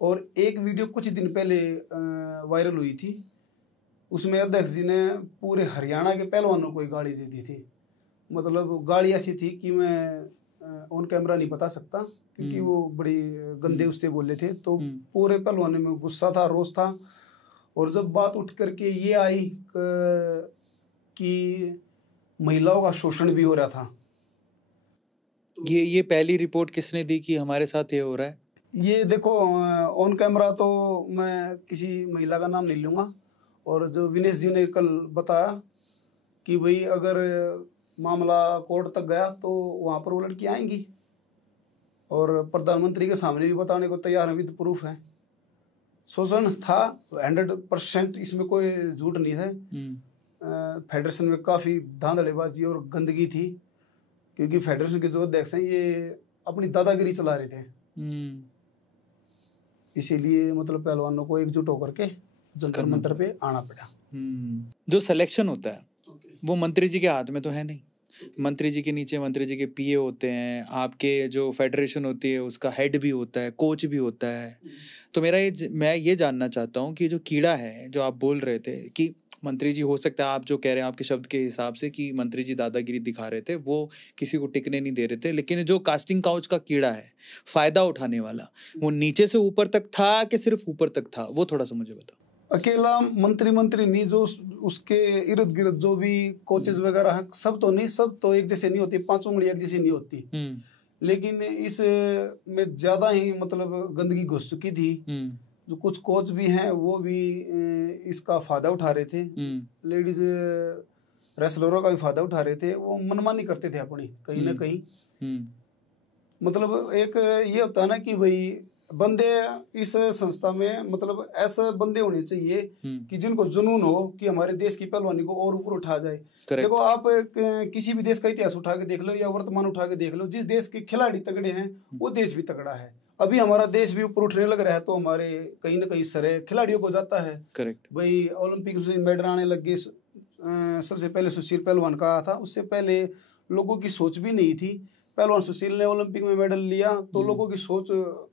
और एक वीडियो कुछ दिन पहले वायरल हुई थी, उसमें अध्यक्ष जी ने पूरे हरियाणा के पहलवानों को ही गाली दे दी थी। मतलब गाली ऐसी थी कि मैं ऑन कैमरा नहीं बता सकता, क्योंकि वो बड़ी गंदे उससे बोले थे। तो पूरे पहलवानों में गुस्सा था, रोष था। और जब बात उठ करके ये आई कि महिलाओं का शोषण भी हो रहा था, ये पहली रिपोर्ट किसने दी कि हमारे साथ ये हो रहा है? ये देखो ऑन कैमरा तो मैं किसी महिला का नाम नहीं लूंगा। और जो विनेश जी ने कल बताया कि भाई अगर मामला कोर्ट तक गया तो वहां पर वो लड़की आएंगी, और प्रधानमंत्री के सामने भी बताने को तैयार है, विद प्रूफ है। शोषण था 100%, इसमें कोई झूठ नहीं है। फेडरेशन में काफी धांधलेबाजी और गंदगी थी, क्योंकि फेडरेशन के जो अध्यक्ष हैं ये अपनी दादागिरी चला रहे थे। इसीलिए मतलब पहलवानों को एकजुट होकर के जंतर मंतर पे आना पड़ा। जो सिलेक्शन होता है वो मंत्री जी के हाथ में तो है नहीं। मंत्री जी के नीचे मंत्री जी के पीए होते हैं, आपके जो फेडरेशन होती है उसका हेड भी होता है, कोच भी होता है। तो मैं ये जानना चाहता हूँ कि जो कीड़ा है, जो आप बोल रहे थे कि मंत्री जी, हो सकता है आप जो कह रहे हैं आपके शब्द के हिसाब से कि मंत्री जी दादागिरी दिखा रहे थे, वो किसी को टिकने नहीं दे रहे थे, लेकिन जो कास्टिंग काउच का कीड़ा है, फायदा उठाने वाला, वो नीचे से ऊपर तक था कि सिर्फ ऊपर तक था, वो थोड़ा सा मुझे बताओ। अकेला मंत्री नहीं, जो उसके इर्द गिर्द जो भी कोचेज वगैरह हैं, सब तो एक जैसे नहीं होती, पांचों उंगली एक जैसी नहीं होती। लेकिन इस में ज्यादा ही मतलब गंदगी घुस चुकी थी। जो कुछ कोच भी हैं वो भी इसका फायदा उठा रहे थे, लेडीज रेसलरों का भी फायदा उठा रहे थे। वो मनमानी करते थे अपनी कहीं ना कहीं। मतलब एक ये होता है ना कि भाई बंदे इस संस्था में मतलब ऐसे बंदे होने चाहिए कि जिनको जुनून हो कि हमारे देश की पहलवानी को और ऊपर उठा जाए। देखो आप किसी भी देश का इतिहास उठा के देख लो या वर्तमान उठा के देख लो, जिस देश के खिलाड़ी तगड़े हैं वो देश भी तगड़ा है। अभी हमारा देश भी ऊपर उठने लग रहा है, तो हमारे कहीं ना कहीं श्रेय खिलाड़ियों को जाता है। करेक्ट भाई ओलंपिक में मेडल आने लग गए, सबसे पहले सुशील पहलवान का आया था, उससे पहले लोगों की सोच भी नहीं थी। पहलवान सुशील ने ओलंपिक में मेडल लिया तो लोगों की सोच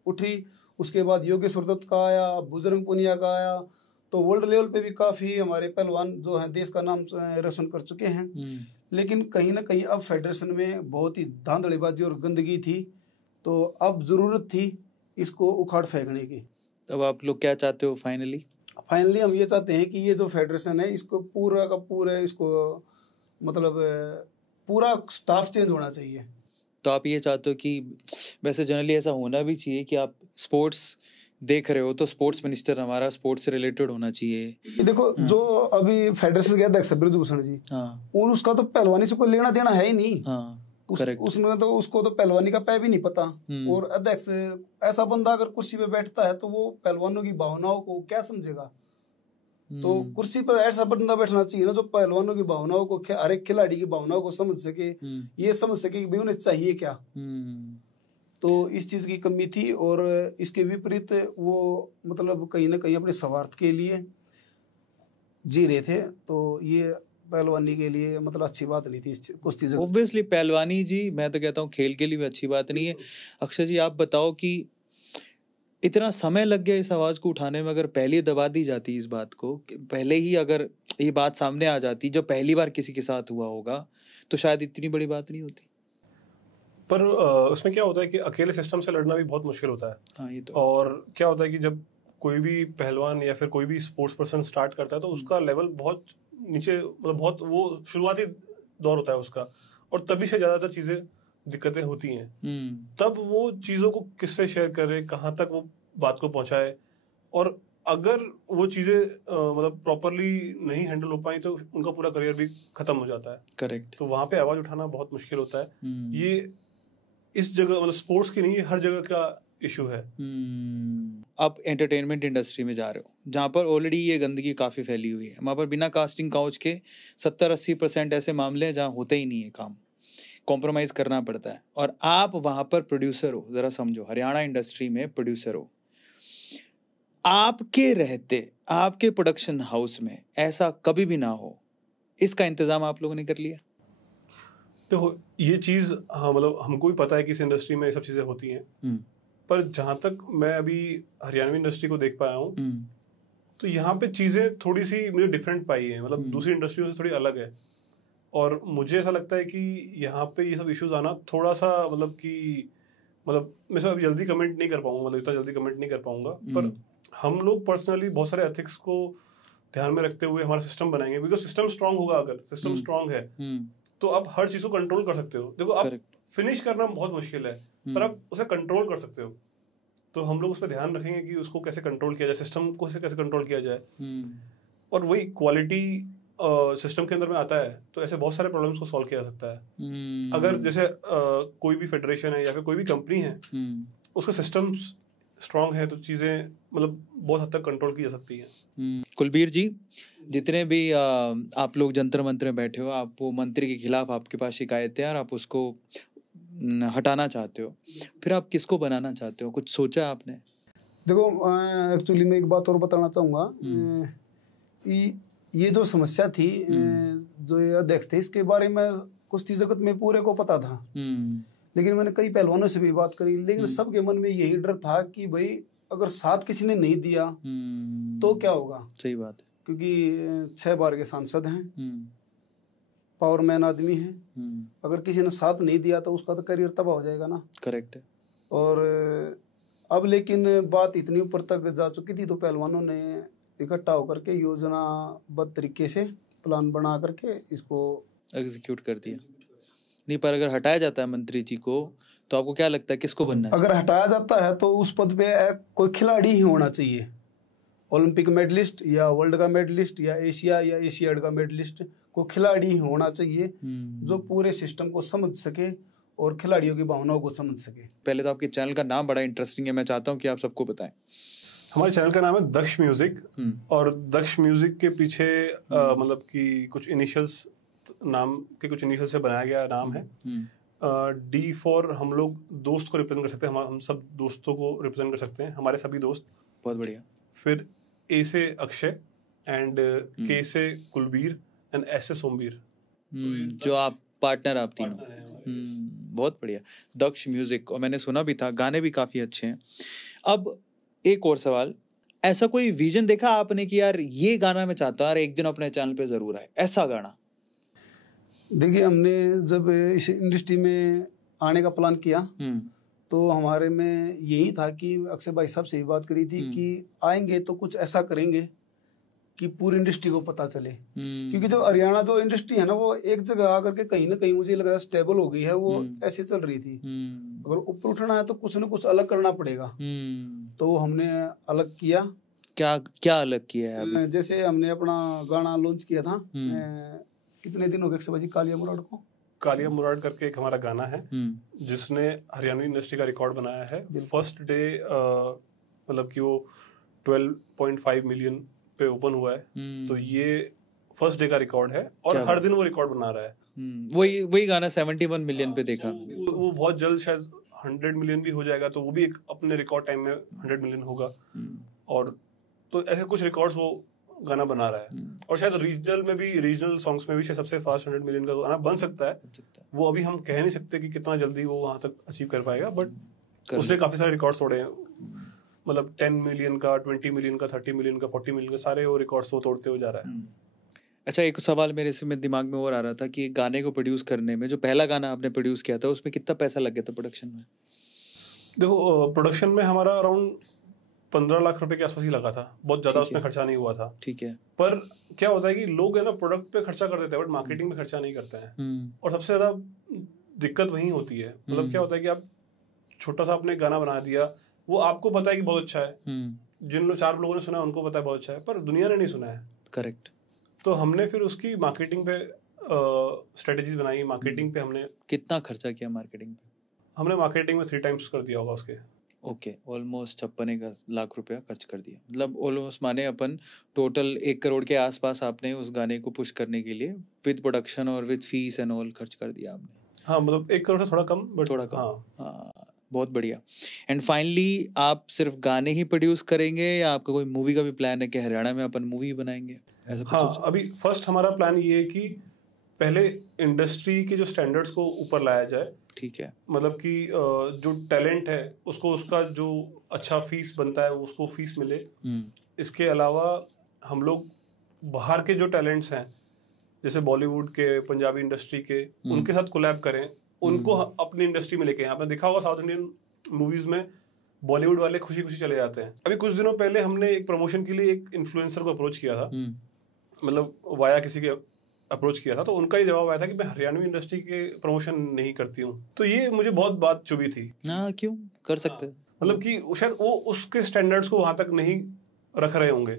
उठी। उसके बाद योगेश्वर दत्त का आया, बुजुर्ग पुनिया का आया, तो वर्ल्ड लेवल पे भी काफी हमारे पहलवान जो है देश का नाम रोशन कर चुके हैं। लेकिन कहीं ना कहीं अब फेडरेशन में बहुत ही धांधलीबाजी और गंदगी थी, तो अब जरूरत थी इसको उखाड़ फेंकने की। अब आप लोग क्या चाहते हो फाइनली? हम ये चाहते हैं कि ये जो फेडरेशन है इसको पूरा का पूरा इसको मतलब पूरा स्टाफ चेंज होना चाहिए। तो आप ये चाहते हो कि वैसे जनरली ऐसा होना भी चाहिए कि आप स्पोर्ट्स देख रहे हो तो स्पोर्ट्स मिनिस्टर हमारा स्पोर्ट्स से रिलेटेड होना चाहिए। देखो जो अभी फेडरेशन के अध्यक्ष ब्रजभूषण जी, और उसका तो पहलवानी से कोई लेना देना है ही नहीं। उसमें तो उसको तो पहलवानी का पै भी नहीं पता। और अध्यक्ष ऐसा बंदा अगर कुर्सी पे बैठता है तो वो पहलवानों की भावनाओं को क्या समझेगा। तो कुर्सी पर ऐसा बंदा बैठना चाहिए ना जो पहलवानों की भावनाओं को, हर एक खिलाड़ी की भावनाओं को समझ सके, ये समझ सके कि भाई उन्हें चाहिए क्या। तो इस चीज की कमी थी, और इसके विपरीत वो मतलब कहीं ना कहीं अपने स्वार्थ के लिए जी रहे थे। तो ये पहलवानी के लिए मतलब अच्छी बात नहीं थी कुछ चीजें। ऑब्वियसली पहलवानी जी, मैं तो कहता हूँ खेल के लिए भी अच्छी बात नहीं है। अक्षय जी आप बताओ कि इतना समय लग गया इस आवाज को उठाने में, अगर पहले दबा दी जाती इस बात को, पहले ही अगर ये बात सामने आ जाती जब पहली बार किसी के साथ हुआ होगा, तो शायद इतनी बड़ी बात नहीं होती। पर उसमें क्या होता है कि अकेले सिस्टम से लड़ना भी बहुत मुश्किल होता है। हाँ, ये तो। और क्या होता है कि जब कोई भी पहलवान या फिर कोई भी स्पोर्ट्स पर्सन स्टार्ट करता है तो उसका लेवल बहुत नीचे, मतलब बहुत वो शुरुआती दौर होता है उसका, और तभी से ज्यादातर चीजें दिक्कतें होती हैं। तब वो चीजों को किससे शेयर करे, कहाँ तक वो बात को पहुंचाए, और अगर वो चीजें मतलब प्रॉपरली नहीं हैंडल हो पाई तो उनका पूरा करियर भी खत्म हो जाता है। करेक्ट। तो वहां पे आवाज उठाना बहुत मुश्किल होता है। ये इस जगह मतलब स्पोर्ट्स की नहीं, हर जगह का इशू है। आप एंटरटेनमेंट इंडस्ट्री में जा रहे हो जहाँ पर ऑलरेडी ये गंदगी काफ़ी फैली हुई है, वहाँ पर बिना कास्टिंग काउच के 70-80% ऐसे मामले हैं जहाँ होते ही नहीं है काम, कॉम्प्रोमाइज़ करना पड़ता है, और आप वहाँ पर प्रोड्यूसर हो। ज़रा समझो, हरियाणा इंडस्ट्री में प्रोड्यूसर हो, आपके रहते आपके प्रोडक्शन हाउस में ऐसा कभी भी ना हो, इसका इंतज़ाम आप लोगों ने कर लिया? तो ये चीज़ हाँ मतलब हमको भी पता है कि इस इंडस्ट्री में ये सब चीज़ें होती हैं, पर जहाँ तक मैं अभी हरियाणवी इंडस्ट्री को देख पाया हूँ तो यहाँ पे चीज़ें थोड़ी सी मुझे डिफरेंट पाई है, मतलब दूसरी इंडस्ट्रियों से थोड़ी अलग है। और मुझे ऐसा लगता है कि यहाँ पे ये सब इश्यूज आना थोड़ा सा मतलब मैं सब जल्दी कमेंट नहीं कर पाऊंगा, मतलब इतना जल्दी कमेंट नहीं कर पाऊंगा, पर हम लोग पर्सनली बहुत सारे एथिक्स को ध्यान में रखते हुए हमारा सिस्टम बनाएंगे, बिकॉज सिस्टम स्ट्रांग होगा। अगर सिस्टम स्ट्रांग है तो आप हर चीज को कंट्रोल कर सकते हो। देखो आप फिनिश करना बहुत मुश्किल है, पर आप उसे कंट्रोल कर सकते हो। तो हम लोग उस पर ध्यान रखेंगे कि उसको कैसे कंट्रोल किया जाए, सिस्टम को कैसे कंट्रोल किया जाए। और वही क्वालिटी सिस्टम के अंदर में आता है तो ऐसे बहुत सारे प्रॉब्लम्स को सॉल्व किया जा सकता है। अगर जैसे कोई भी फेडरेशन है या फिर कोई भी कंपनी है, उसका सिस्टम स्ट्रांग है तो चीजें मतलब बहुत हद तक कंट्रोल की जा सकती है। कुलबीर जी, जितने भी आप लोग जंतर मंत्र में बैठे हो, आप वो मंत्री के खिलाफ आपके पास शिकायत है और आप उसको हटाना चाहते हो, फिर आप किसको बनाना चाहते हो? कुछ सोचा आपने? देखो एक्चुअली मैं एक बात और बताना चाहूँगा। ये जो समस्या थी, जो ये अध्यक्ष थे, इसके बारे में कुश्ती जगत में पूरे को पता था, लेकिन मैंने कई पहलवानों से भी बात करी, लेकिन सबके मन में यही डर था कि भाई अगर साथ किसी ने नहीं दिया तो क्या होगा। सही बात है, क्योंकि 6 बार के सांसद हैं, पावरमैन आदमी है, अगर किसी ने साथ नहीं दिया तो उसका तो करियर तबाह हो जाएगा ना। करेक्ट है। और अब लेकिन बात इतनी ऊपर तक जा चुकी थी तो पहलवानों ने इकट्ठा होकर के योजनाबद्ध तरीके से प्लान बना करके इसको एग्जीक्यूट कर दिया। नहीं, पर अगर हटाया जाता है मंत्री जी को तो आपको क्या लगता है किसको बनना चाहिए? अगर हटाया जाता है तो उस पद पे कोई खिलाड़ी ही होना चाहिए, ओलंपिक मेडलिस्ट या वर्ल्ड का मेडलिस्ट या एशिया या एशियाड का मेडलिस्ट, कोई खिलाड़ी ही होना चाहिए जो पूरे सिस्टम को समझ सके और खिलाड़ियों की भावनाओं को समझ सके। पहले तो आपके चैनल का नाम बड़ा इंटरेस्टिंग है, मैं चाहता हूँ कि आप सबको बताएं। हमारे चैनल का नाम है दक्ष म्यूजिक, और दक्ष म्यूजिक के पीछे मतलब कि कुछ इनिशियल्स नाम के कुछ इनिशियल से बनाया गया नाम है। डी फॉर हम लोग दोस्त को रिप्रेजेंट कर सकते हैं, हम सब दोस्तों को रिप्रेजेंट कर सकते हैं, हमारे सभी दोस्त। बहुत बढ़िया। फिर ए से अक्षय एंड के से कुलबीर एंड एस से सोमवीर, जो आप पार्टनर आप तीनों। बहुत बढ़िया, दक्ष म्यूजिक। और मैंने सुना भी था, गाने भी काफ़ी अच्छे हैं। अब एक और सवाल, ऐसा कोई विजन देखा आपने कि यार ये गाना मैं चाहता हूँ एक दिन अपने चैनल पे ज़रूर आए, ऐसा गाना? देखिए, हमने जब इस इंडस्ट्री में आने का प्लान किया तो हमारे में यही था कि अक्षय भाई साहब से ही बात करी थी कि आएंगे तो कुछ ऐसा करेंगे कि पूरी इंडस्ट्री को पता चले। क्योंकि जो हरियाणा जो इंडस्ट्री है ना, वो एक जगह आकर के कहीं ना कहीं मुझे लग रहा है स्टेबल हो गई है, वो ऐसे चल रही थी। अगर ऊपर उठना है तो कुछ ना कुछ अलग करना पड़ेगा। तो हमने अलग किया। क्या अलग किया है? जैसे हमने अपना गाना लॉन्च किया था, कितने दिन हो गए अक्षय जी, कालिया मुराद को। कालिया मुराद करके एक हमारा गाना है जिसने हरियाणवी इंडस्ट्री का रिकॉर्ड बनाया है। फर्स्ट डे मतलब कि वो 12.5 मिलियन पे ओपन हुआ है, तो ये फर्स्ट डे का रिकॉर्ड है और हर दिन वो रिकॉर्ड बना रहा है। वही गाना 71 मिलियन पे देखा। वो बहुत जल्द शायद 100 मिलियन भी हो जाएगा, तो वो भी एक अपने रिकॉर्ड टाइम में 100 मिलियन होगा। और तो ऐसे कुछ रिकॉर्ड्स वो गाना बना रहा है। और शायद रीजनल सॉन्ग्स में भी शायद सबसे फास्ट 100 मिलियन का गाना बन सकता है। वो अभी हम कह नहीं सकते कि कितना जल्दी वो वहां तक अचीव कर पाएगा, बट उसने काफी सारे रिकॉर्ड्स तोड़े हैं। मतलब 10 मिलियन का, 20 मिलियन का, 30 मिलियन का, 40 मिलियन का, सारे वो रिकॉर्ड्स वो तोड़ते हुए जा रहा है। अच्छा, एक सवाल मेरे से दिमाग में और आ रहा था कि गाने को प्रोड्यूस करने में, जो पहला गाना आपने प्रोड्यूस किया था, उसमें कितना पैसा लग गया था प्रोडक्शन में? देखो, प्रोडक्शन में हमारा अराउंड 15 लाख रुपए के आसपास ही लगा था, बहुत ज्यादा उसमें खर्चा नहीं हुआ था। ठीक है। पर क्या होता है कि लोग है ना प्रोडक्ट पे खर्चा कर देते हैं बट मार्केटिंग में खर्चा नहीं करते हैं, और सबसे ज्यादा दिक्कत वही होती है। मतलब क्या होता है कि आप छोटा सा आपने गाना बना दिया, वो आपको पता है कि बहुत अच्छा है, जिन 4 लोगों ने सुना है उनको पता है बहुत अच्छा है, पर दुनिया ने नहीं सुना है। करेक्ट। तो हमने फिर उसकी मार्केटिंग पे स्ट्रेटजीज बनाई। मार्केटिंग पे हमने कितना खर्चा किया मार्केटिंग पे? हमने मार्केटिंग में 3 टाइम्स कर दिया होगा उसके। ओके, ऑलमोस्ट 56 लाख रुपया खर्च कर दिया, मतलब ऑलमोस्ट माने अपन टोटल 1 करोड़ के आसपास आपने उस गाने को पुश करने के लिए विद प्रोडक्शन और विद फीस एंड ऑल खर्च कर दिया आपने। हाँ, मतलब 1 करोड़ से थोड़ा कम, बट थोड़ा कम। हाँ, बहुत बढ़िया। एंड फाइनली आप सिर्फ गाने ही प्रोड्यूस करेंगे या आपका कोई मूवी का भी प्लान है कि हरियाणा में अपन मूवी बनाएंगे, ऐसा कुछ? हाँ, अभी फर्स्ट हमारा प्लान ये है कि पहले इंडस्ट्री के जो स्टैंडर्ड्स को ऊपर लाया जाए। ठीक है। मतलब कि जो टैलेंट है उसको उसका जो अच्छा फीस बनता है उसको फीस मिले। इसके अलावा हम लोग बाहर के जो टैलेंट्स हैं जैसे बॉलीवुड के, पंजाबी इंडस्ट्री के, उनके साथ कोलैब करें, उनको अपनी इंडस्ट्री में लेके आए। आपने देखा होगा साउथ इंडियन मूवीज में बॉलीवुड वाले खुशी खुशी चले जाते हैं। अभी कुछ दिनों पहले हमने एक प्रमोशन के लिए एक इन्फ्लुएंसर को अप्रोच किया था, मतलब वाया किसी के अप्रोच किया था, तो उनका ही जवाब आया था कि मैं हरियाणवी इंडस्ट्री के प्रमोशन नहीं करती हूँ। तो ये मुझे बहुत बात चुभी थी। क्यों कर सकते? मतलब कि शायद वो उसके स्टैंडर्ड्स को वहां तक नहीं रख रहे होंगे।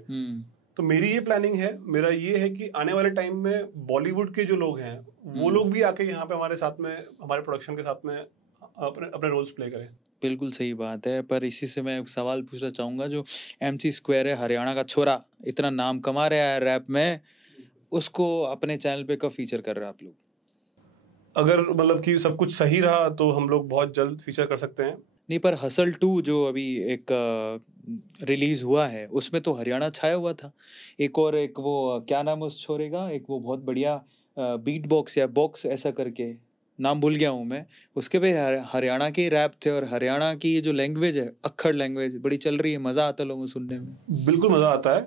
तो मेरी ये प्लानिंग है, मेरा ये है कि आने वाले टाइम में बॉलीवुड के जो लोग हैं वो लोग भी आके यहाँ पे हमारे साथ में, हमारे प्रोडक्शन के साथ में अपने रोल्स प्ले करें। बिल्कुल सही बात है, पर इसी से मैं एक सवाल पूछना चाहूंगा, जो MC स्क्वायर है, हरियाणा का छोरा, इतना नाम कमा रहा है रैप में, उसको अपने चैनल पे कब फीचर कर रहे हैं आप लोग? अगर मतलब कि सब कुछ सही रहा तो हम लोग बहुत जल्द फीचर कर सकते हैं। नहीं, पर हसल 2 जो अभी एक रिलीज हुआ है उसमें तो हरियाणा छाया हुआ था। एक वो क्या नाम है उस छोरे का, एक वो बहुत बढ़िया बीट बॉक्स या बॉक्स ऐसा करके, नाम भूल गया हूँ मैं, उसके पे हरियाणा के रैप थे, और हरियाणा की ये जो लैंग्वेज है, अक्खड़ लैंग्वेज बड़ी चल रही है, मजा आता है लोगों को सुनने में। बिल्कुल मजा आता है,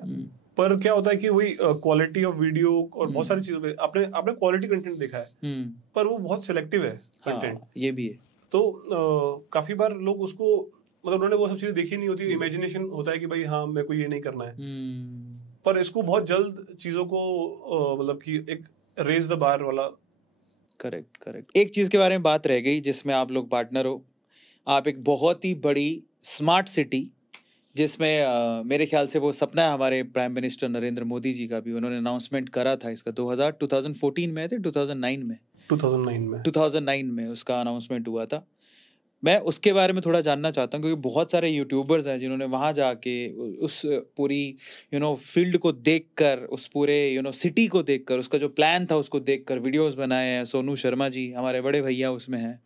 पर क्या होता है कि वही क्वालिटी ऑफ वीडियो और बहुत सारी चीजों पे आपने क्वालिटी कंटेंट देखा है, पर वो बहुत सिलेक्टिव है कंटेंट। ये भी है। तो काफी बार लोग उसको, मतलब उन्होंने वो सब चीजें देखी नहीं होती, इमेजिनेशन होता है कि भाई हाँ मेरे को ये नहीं करना है। पर इसको बहुत जल्द चीजों को मतलब कि एक रेज द बार वाला। करेक्ट। एक चीज के बारे में बात रह गई जिसमें आप लोग पार्टनर हो। आप एक बहुत ही बड़ी स्मार्ट सिटी, जिसमें मेरे ख्याल से वो सपना है हमारे प्राइम मिनिस्टर नरेंद्र मोदी जी का भी, उन्होंने अनाउंसमेंट करा था इसका 2014 में थे, 2009 में उसका अनाउंसमेंट हुआ था। मैं उसके बारे में थोड़ा जानना चाहता हूँ, क्योंकि बहुत सारे यूट्यूबर्स हैं जिन्होंने वहाँ जाके उस पूरी फील्ड को देखकर, उस पूरे सिटी को देखकर, उसका जो प्लान था उसको देखकर वीडियोस बनाए हैं। सोनू शर्मा जी हमारे बड़े भैया उसमें हैं,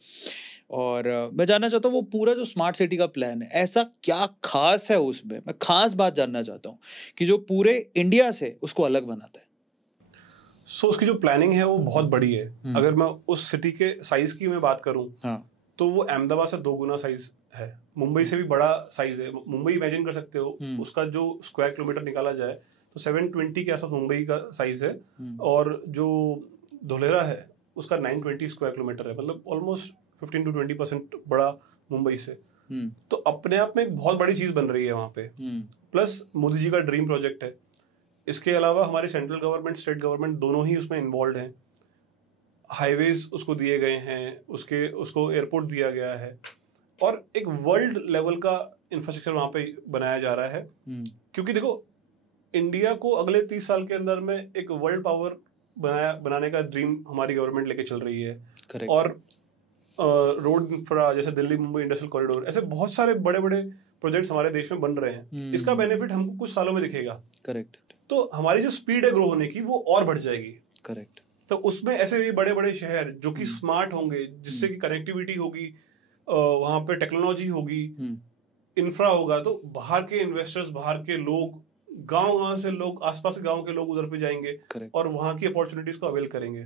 और मैं जानना चाहता हूँ वो पूरा जो स्मार्ट सिटी का प्लान है, ऐसा क्या खास है उसमें? मैं खास बात जानना चाहता हूँ कि जो पूरे इंडिया से उसको अलग बनाता है। उसकी जो प्लानिंग है वो बहुत बड़ी है। अगर मैं उस सिटी के साइज की मैं बात करूं, तो वो अहमदाबाद से 2 गुना साइज है, मुंबई से भी बड़ा साइज है। मुंबई इमेजिन कर सकते हो, उसका जो स्क्वायर किलोमीटर निकाला जाए तो 720 के आसपास मुंबई का साइज है, और जो धुलेरा है उसका 920 स्क्वायर किलोमीटर है, मतलब ऑलमोस्ट 15 to 20% बड़ा मुंबई से। तो अपने आप में एक बहुत बड़ी चीज बन रही है वहां पे। प्लस मोदी जी का ड्रीम प्रोजेक्ट है। इसके अलावा हमारी सेंट्रल गवर्नमेंट, स्टेट गवर्नमेंट दोनों ही उसमें इन्वॉल्व हैं। हाईवेज उसको दिए गए हैं, उसको एयरपोर्ट दिया गया है, और एक वर्ल्ड लेवल का इंफ्रास्ट्रक्चर वहां पे बनाया जा रहा है। क्योंकि देखो, इंडिया को अगले 30 साल के अंदर में एक वर्ल्ड पावर बनाने का ड्रीम हमारी गवर्नमेंट लेके चल रही है। Correct. और रोड इंफ्रा जैसे दिल्ली मुंबई इंडस्ट्रियल कॉरिडोर, ऐसे बहुत सारे बड़े बड़े प्रोजेक्ट्स हमारे देश में बन रहे हैं। इसका बेनिफिट हमको कुछ सालों में दिखेगा। करेक्ट। तो हमारी जो स्पीड है ग्रो होने की वो और बढ़ जाएगी। करेक्ट। तो उसमें ऐसे भी बड़े बड़े शहर जो कि स्मार्ट होंगे, जिससे कि कनेक्टिविटी होगी, वहां पे टेक्नोलॉजी होगी, इंफ्रा होगा, तो बाहर के इन्वेस्टर्स, बाहर के लोग, गांव से लोग, आसपास के गांव के लोग उधर पे जाएंगे। Correct. और वहां की अपॉर्चुनिटीज को अवेल करेंगे।